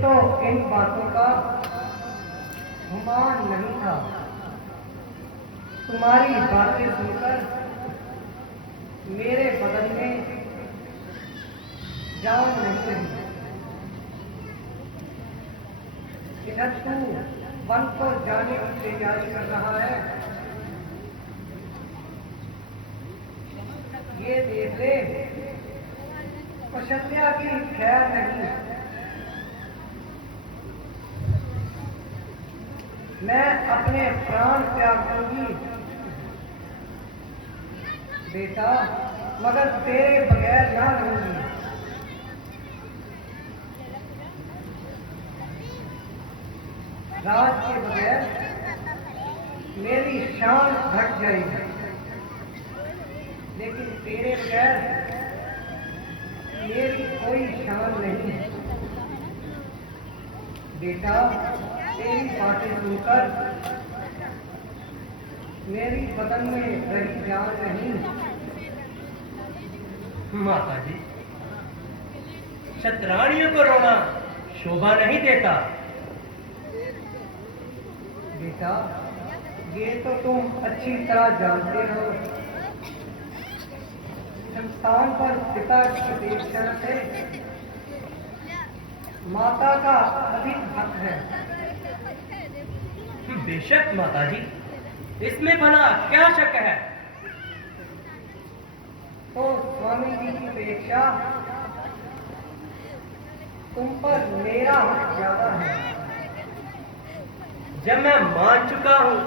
तो इन बातों का गुमान नहीं था। तुम्हारी बातें सुनकर मेरे बदन में जान नहीं रही। इधर तू वन को जाने की तैयारी कर रहा है, ये देख ले कौशल्या की खैर नहीं। मैं अपने प्राण त्याग दूंगी बेटा, मगर तेरे बगैर ना रहूंगी। राज के बगैर मेरी शान घट जाएगी, लेकिन तेरे बगैर मेरी कोई शान नहीं है। बेटा, तेरी बातें सुनकर मेरी बदन में रही जान नहीं। माता जी, शतरानियों को रोना शोभा नहीं देता। बेटा, ये तो तुम अच्छी तरह जानते हो, संतान पर पिता की अपेक्षा से माता का अधिक हक है। बेशक माता जी, इसमें भला क्या शक है। तो स्वामी जी की अपेक्षा तुम पर मेरा हक ज्यादा है। जब मैं मान चुका हूं,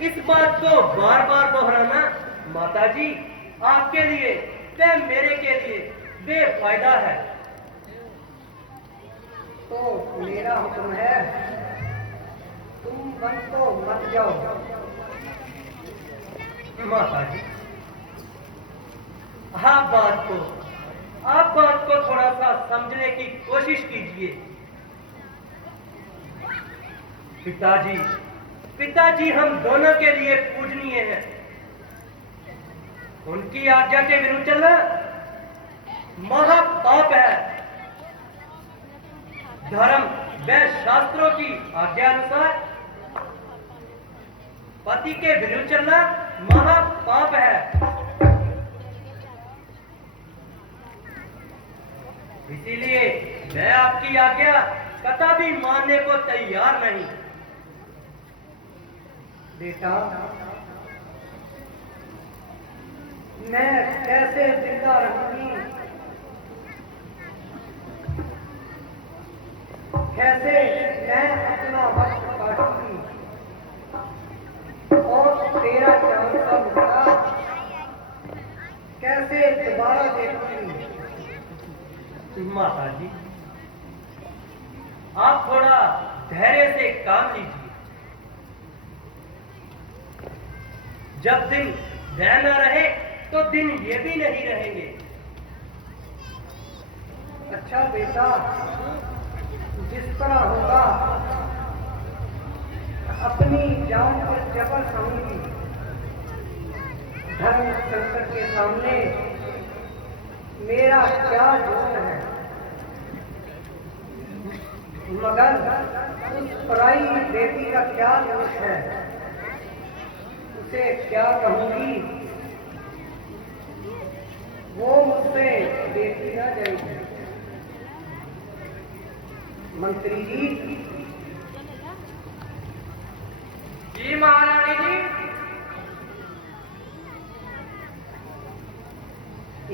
इस बात को बार बार दोहराना माता जी आपके लिए व मेरे के लिए बेफायदा है। तो मेरा हुक्म है, तुम वन को मत जाओ। माता जी, आप बात को थोड़ा सा समझने की कोशिश कीजिए। पिताजी हम दोनों के लिए पूजनीय हैं। उनकी आज्ञा के विरुद्ध चलना महापाप है। धर्म व शास्त्रों की आज्ञा अनुसार पति के विरुद्ध चलना महापाप है। इसीलिए मैं आपकी आज्ञा कतई मानने को तैयार नहीं। बेटा, मैं कैसे जिंदा रहूंगी, कैसे मैं अपना वक्त काटूंगी और तेरा चांद का मुद्दा कैसे दोबारा देखूंगी। माता जी, आप थोड़ा धैर्य से काम लीजिए। जब दिन वह न रहे तो दिन ये भी नहीं रहेंगे। अच्छा बेटा, जिस तरह होगा अपनी जान पर जबर खाऊंगी। धर्म संकट के सामने मेरा क्या जोर है, मगर उस पराई बेटी का क्या दोष है, उसे क्या कहूंगी। वो मुझसे देखी ना जाएगी। मंत्री जी महारानी जी,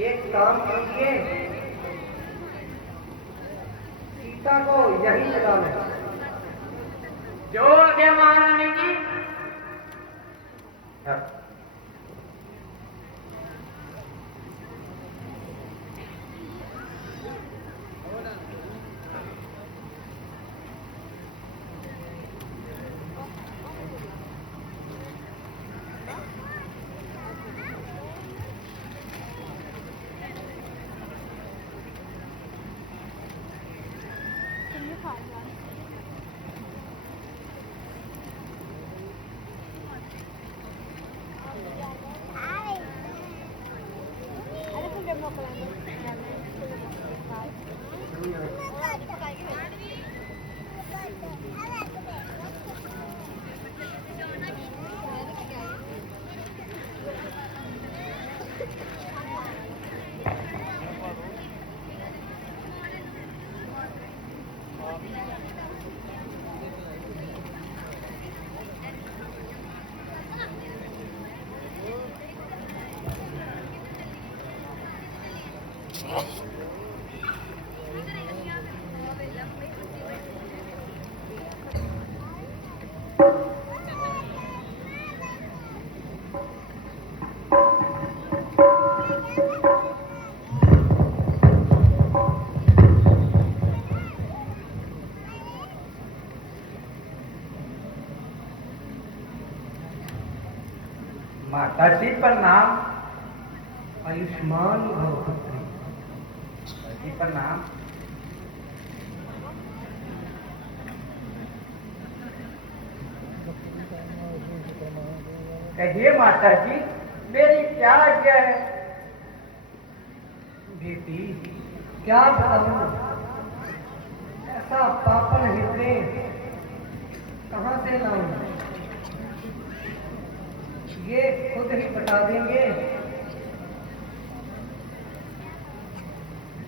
एक काम कीजिए, सीता को यही लगा लें। जो आज्ञा महारानी जी। Ano kung mo ko lang? माता जी प्रणाम। आयुष्मान भव पुत्री जी प्रणाम। कहिए माता जी, मेरी क्या आज्ञा है? बेटी क्या बताऊं, ऐसा पापन हृदय कहां से लाऊं? ये खुद ही बता देंगे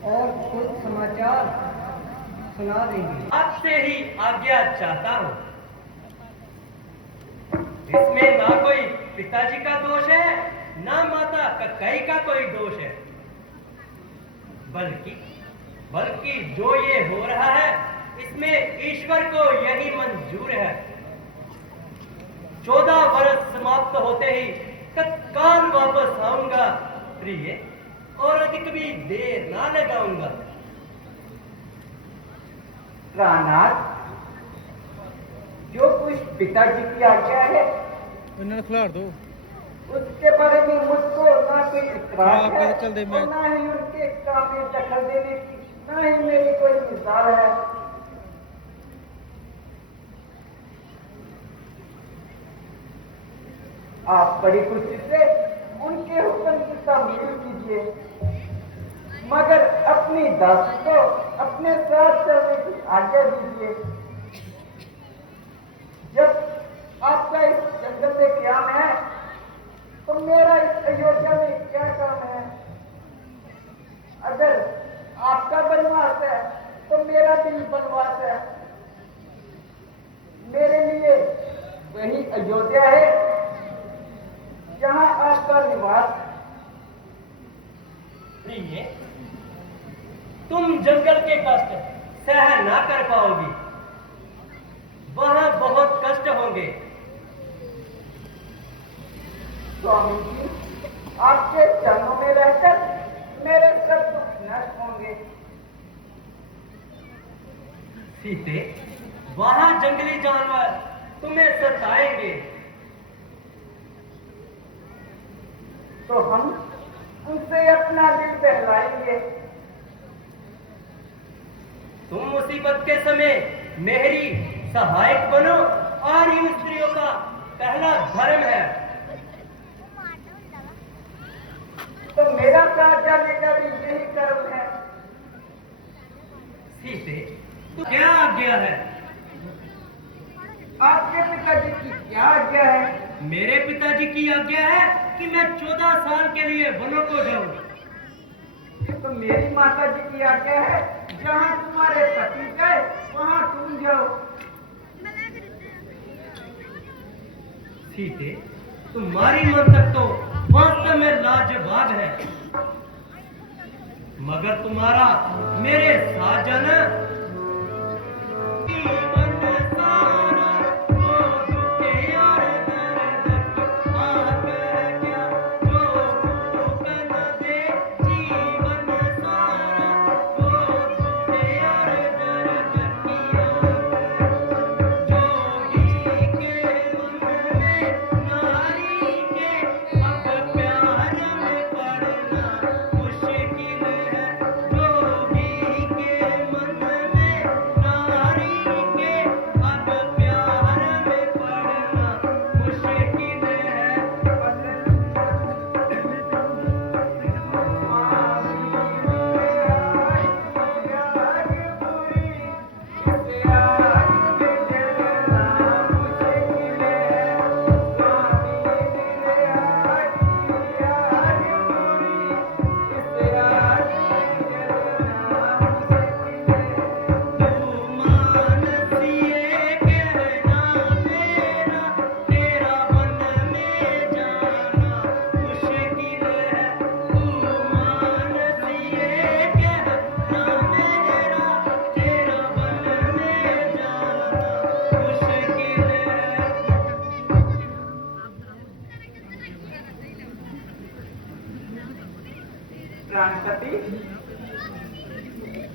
और खुद समाचार सुना देंगे। आपसे ही आज्ञा चाहता हूं। इसमें ना कोई पिताजी का दोष है, ना माता कक्कई का कोई दोष है, बल्कि जो ये हो रहा है इसमें ईश्वर को यही मंजूर है। 14 वर्ष समाप्त होते ही तत्काल वापस आऊंगा प्रिय, और अधिक भी देर ना लगाऊंगा। प्राणनाथ, जो कुछ पिताजी की आज्ञा है इन्होंने खिलाड़ दो। उसके बारे में मुझको ना कोई इतराज हाँ, है चल दे और मैं। ना ही उनके काम में दखल देने की ना ही मेरी कोई मिसाल है। आप बड़ी खुशी से उनके हुक्म की तामील कीजिए, मगर अपनी दासी को अपने साथ चलने की आज्ञा दीजिए। जब आपका इस जंगल में क्याम है तो मेरा इस अयोध्या में क्या काम है? अगर आपका वनवास है तो मेरा भी वनवास है। मेरे लिए वही अयोध्या है जहां आपका निवास। प्रिय, तुम जंगल के कष्ट सहन ना कर पाओगी, वहां बहुत कष्ट होंगे। स्वामी जी, आपके चरणों में रहकर मेरे सब दुख नष्ट होंगे। सीते, वहां जंगली जानवर तुम्हें सताएंगे, तो हम उनसे अपना दिल बहलाएंगे। तुम मुसीबत के समय मेरी सहायक बनो, और इन स्त्रियों का पहला धर्म है। तो मेरा साथ जाने का भी यही कर्म है। सीते, तो क्या आज्ञा है? आपके पिताजी की क्या आज्ञा है? मेरे पिताजी की आज्ञा है कि मैं 14 साल के लिए वनों को जाऊं। ये तो मेरी माता जी की आज्ञा है, जहाँ तुम्हारे पति गए वहाँ तुम जाओ। सीते, तुम्हारी मंतक तो वास्तव में लाजवाब है, मगर तुम्हारा मेरे साथ जाना प्राणपति,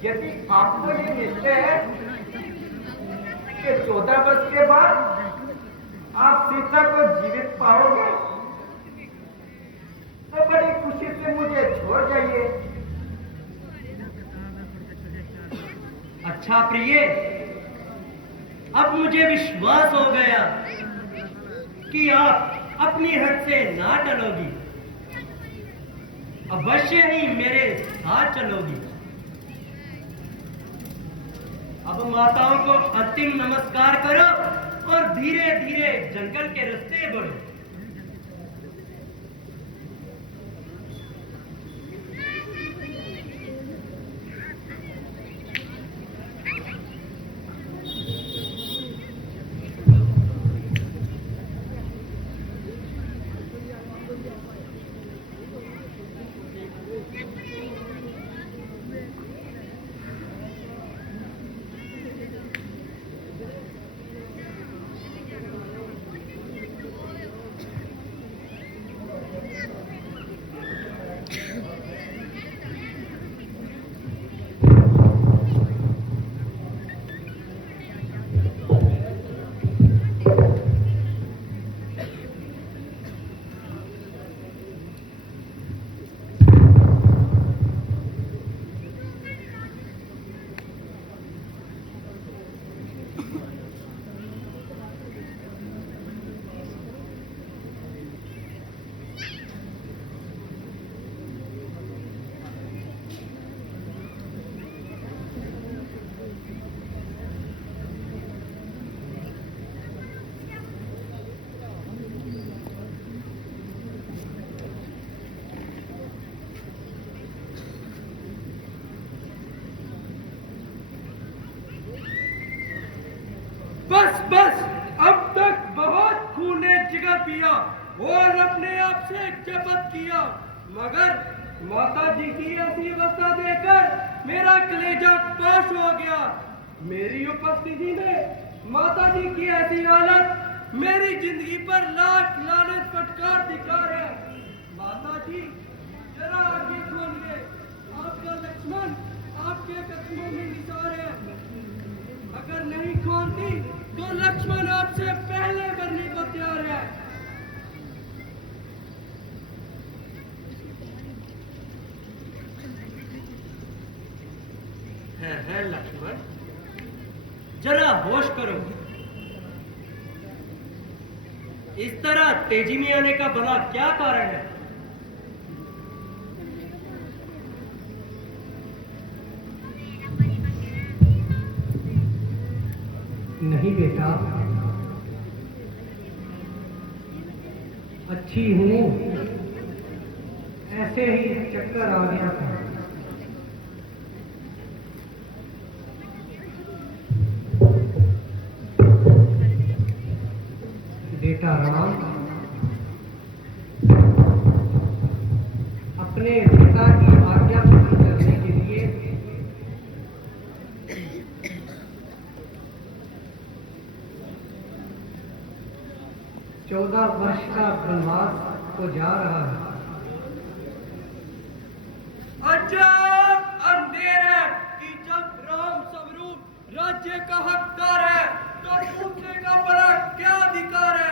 यदि आपको ये निश्चय है कि 14 वर्ष के बाद आप सीता को जीवित पाओगे, तो बड़ी खुशी से मुझे छोड़ जाइए। अच्छा प्रिय, अब मुझे विश्वास हो गया कि आप अपनी हद से ना टलोगी, अवश्य ही मेरे साथ चलोगी। अब माताओं को अंतिम नमस्कार करो और धीरे धीरे जंगल के रास्ते बढ़ो। बस बस, अब तक बहुत खून ने जिगर पिया और अपने आप से शपथ किया, मगर माता जी की ऐसी अवस्था देखकर मेरा कलेजा पास हो गया। मेरी उपस्थिति में माता जी की ऐसी हालत मेरी जिंदगी पर लाख लानत फटकार दिखा है। माता जी, जरा आगे खोलिए, आपका लक्ष्मण आपके कदमों में निसार है। अगर नहीं खोलती तो लक्ष्मण आपसे पहले मरने को तैयार है। है लक्ष्मण, जरा होश करो। इस तरह तेजी में आने का भला क्या कारण है? नहीं बेटा, अच्छी हूँ, ऐसे ही चक्कर आ गया था। बेटा राम, अपने पिता की आज्ञा पूरी करने के लिए 14 वर्ष का वनवास को जा रहा है। अजब अंधेर है कि जब राम स्वरूप राज्य का हकदार है तो टूटने का बड़ा क्या अधिकार है।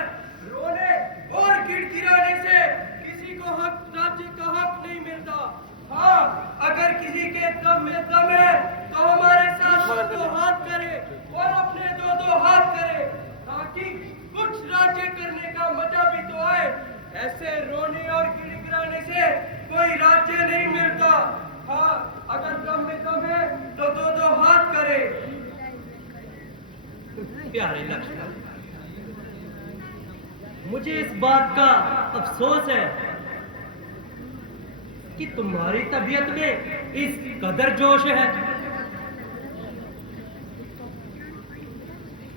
रोने और गिड़गिड़ाने से किसी को हक राज्य का हक नहीं मिलता। हाँ, अगर किसी के दम में दम है तो हमारे साथ दो हाथ करे और अपने दो हाथ करे, ताकि कुछ राज्य करने का मजा भी तो आए। ऐसे रोने और गिड़गिड़ाने से कोई राज्य नहीं मिलता। हाँ, अगर दम में दम है तो दो हाथ करे। प्यारे लक्ष्मण, मुझे इस बात का अफसोस है कि तुम्हारी तबीयत में इस कदर जोश है।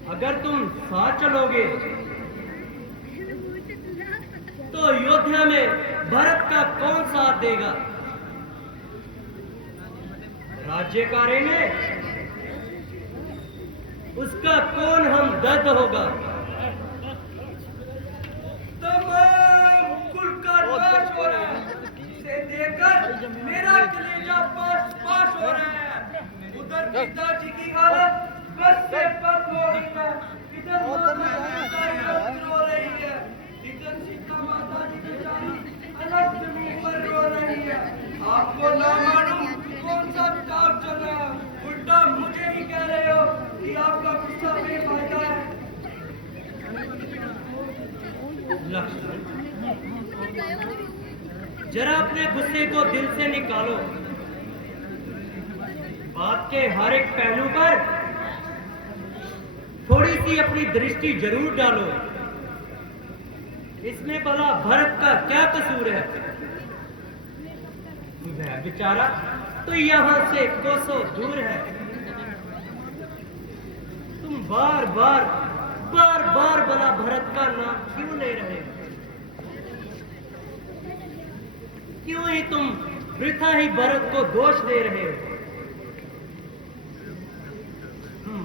अगर तुम साथ चलोगे तो अयोध्या में भरत का कौन साथ देगा? राज्य कार्य में उसका कौन हमदर्द होगा? तमाम कुल का नाश हो रहा है। इसे देखकर मेरा कलेजा पास पास हो रहा है। उधर पिताजी की हालत बस से बस हो रही है, इधर माता जी रो रही है, इधर सीता माता जी बेचारी अलग जमीन पर रो रही है। आपको ना मालूम कौन सा चाव चल रहा है, उल्टा मुझे ही कह रहे हो कि आपका गुस्सा बेफायदा है। लक्ष्मण, जरा अपने गुस्से को दिल से निकालो। बात के हर एक पहलू पर थोड़ी सी अपनी दृष्टि जरूर डालो। इसमें भला भरत का क्या कसूर है? वह बेचारा तो यहां से कोसों दूर है। तुम बार बार भला भरत का नाम क्यों ले रहे हो? क्यों ही तुम वृथा ही भरत को दोष दे रहे हो?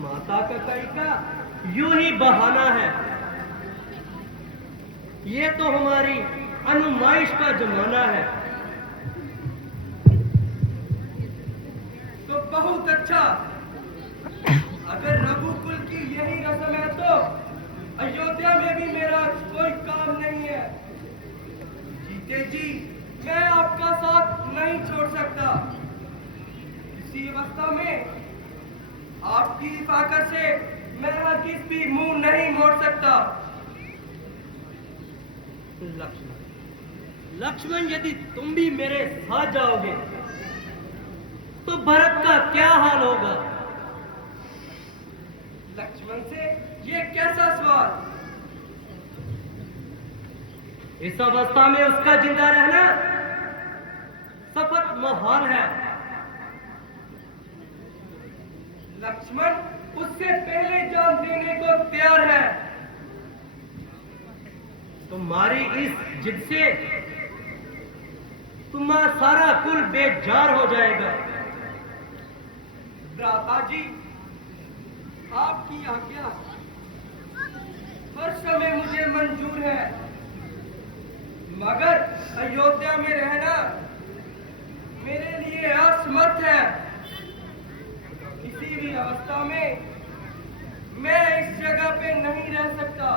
माता का तरीका यूं ही बहाना है। ये तो हमारी अनुमाइश का जमाना है। तो बहुत अच्छा, अगर रघुकुल की यही रस्म है तो अयोध्या में भी मेरा कोई काम नहीं है। जीते जी मैं आपका साथ नहीं छोड़ सकता। इसी अवस्था में आपकी हिफाजत से मैं हरगिज़ भी मुंह नहीं मोड़ सकता। लक्ष्मण, यदि तुम भी मेरे साथ जाओगे तो भरत का क्या हाल होगा? लक्ष्मण से ये कैसा सवाल? इस अवस्था में उसका जिंदा रहना सफत मुहाल है। लक्ष्मण उससे पहले जान देने को तैयार है। तुम्हारी इस जिद से तुम्हारा सारा कुल बेजार हो जाएगा। भ्राता जी, आपकी आज्ञा हर समय मुझे मंजूर है, मगर अयोध्या में रहना मेरे लिए असमर्थ है। किसी भी अवस्था में मैं इस जगह पे नहीं रह सकता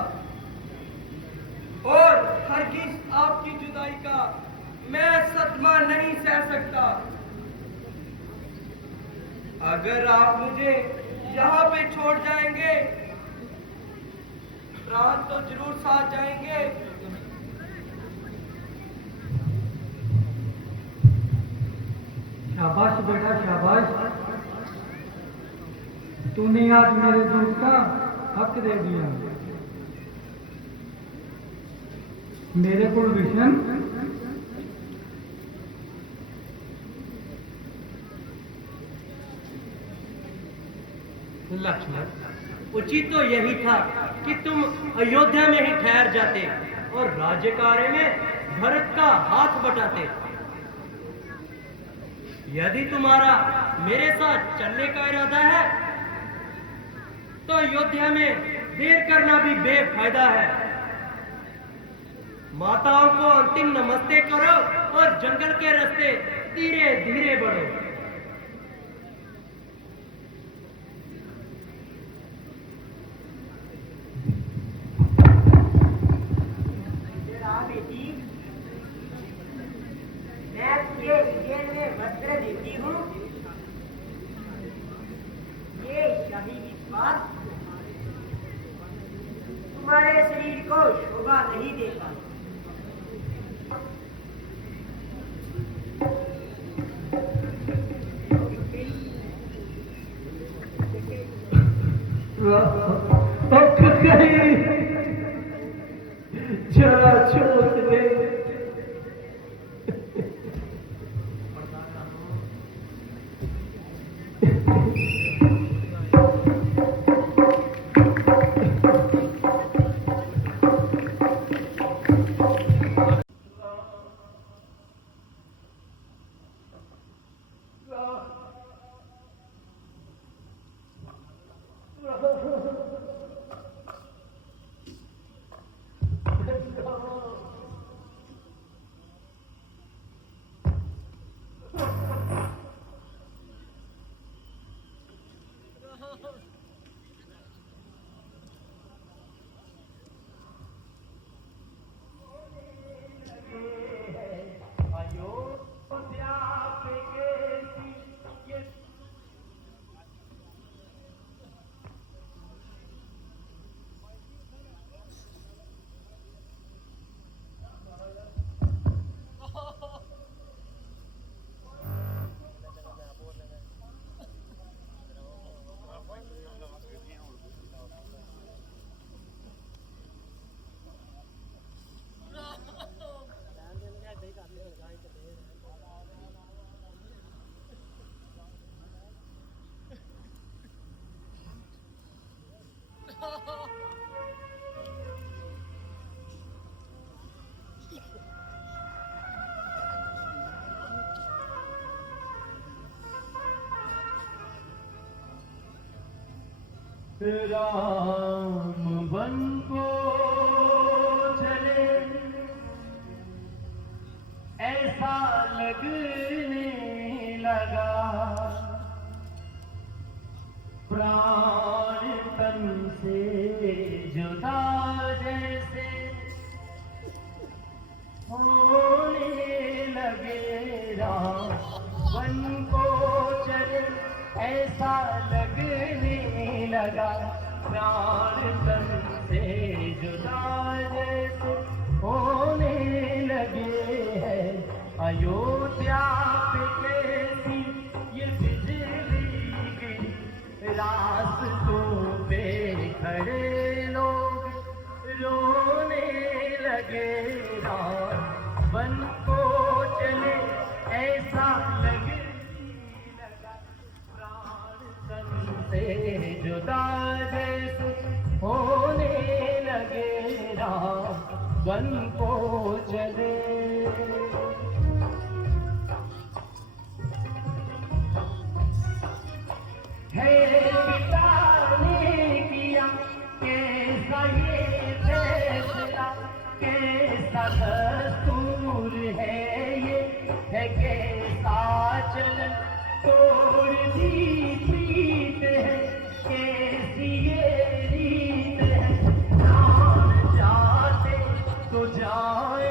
और हरगिज़ आपकी जुदाई का मैं सदमा नहीं सह सकता। अगर आप मुझे यहाँ पे छोड़ जाएंगे, प्राण तो जरूर साथ जाएंगे। शाबाश बेटा शाबाश, तूने आज मेरे दूध का हक दे दिया। मेरे को विषम लक्ष्मण, उचित तो यही था कि तुम अयोध्या में ही ठहर जाते और राज्य कार्य में भरत का हाथ बटाते। यदि तुम्हारा मेरे साथ चलने का इरादा है तो अयोध्या में देर करना भी बेफायदा है। माताओं को अंतिम नमस्ते करो और जंगल के रास्ते धीरे धीरे बढ़ो। मैं तुझे विजय में वस्त्र देती हूँ। ये शाही विश्वास तुम्हारे शरीर को शोभा नहीं देता। जरा छोड़ दे। राम वन को चले ऐसा लगने लगा, प्राण तन से जुदा जैसे होने लगे। राम वन को चले ऐसा लगने लगा, प्राण तन से जुदा जैसे होने लगे हैं। अयोध्या पे कैसी ये बिजली गिरी, रास्तों पे खड़े लोग रोने लगे। राम वन को चले ऐसा लगने लगा, प्राण तन से जुदा जैसे होने लगे। राम वन को चले। है पिता ने किया कैसा ये फैसला, कैसा दस्तूर है ये, है कैसा चलन, तोड़ दी प्रीत है, कैसी ये रीत है। जान जाते तो जाए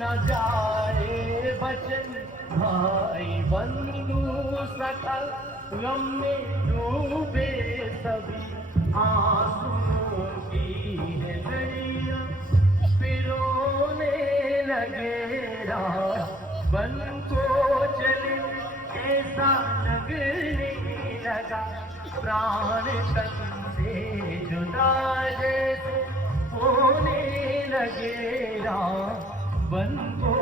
न जाए बचन, भाई बंधु सखा गम में डूबे सभी, आंसुओं की है दरिया पिरोने लगे। राम वन को चले ऐसा लगने लगा, प्राण तन से जुदा जैसे होने लगे। राम वन को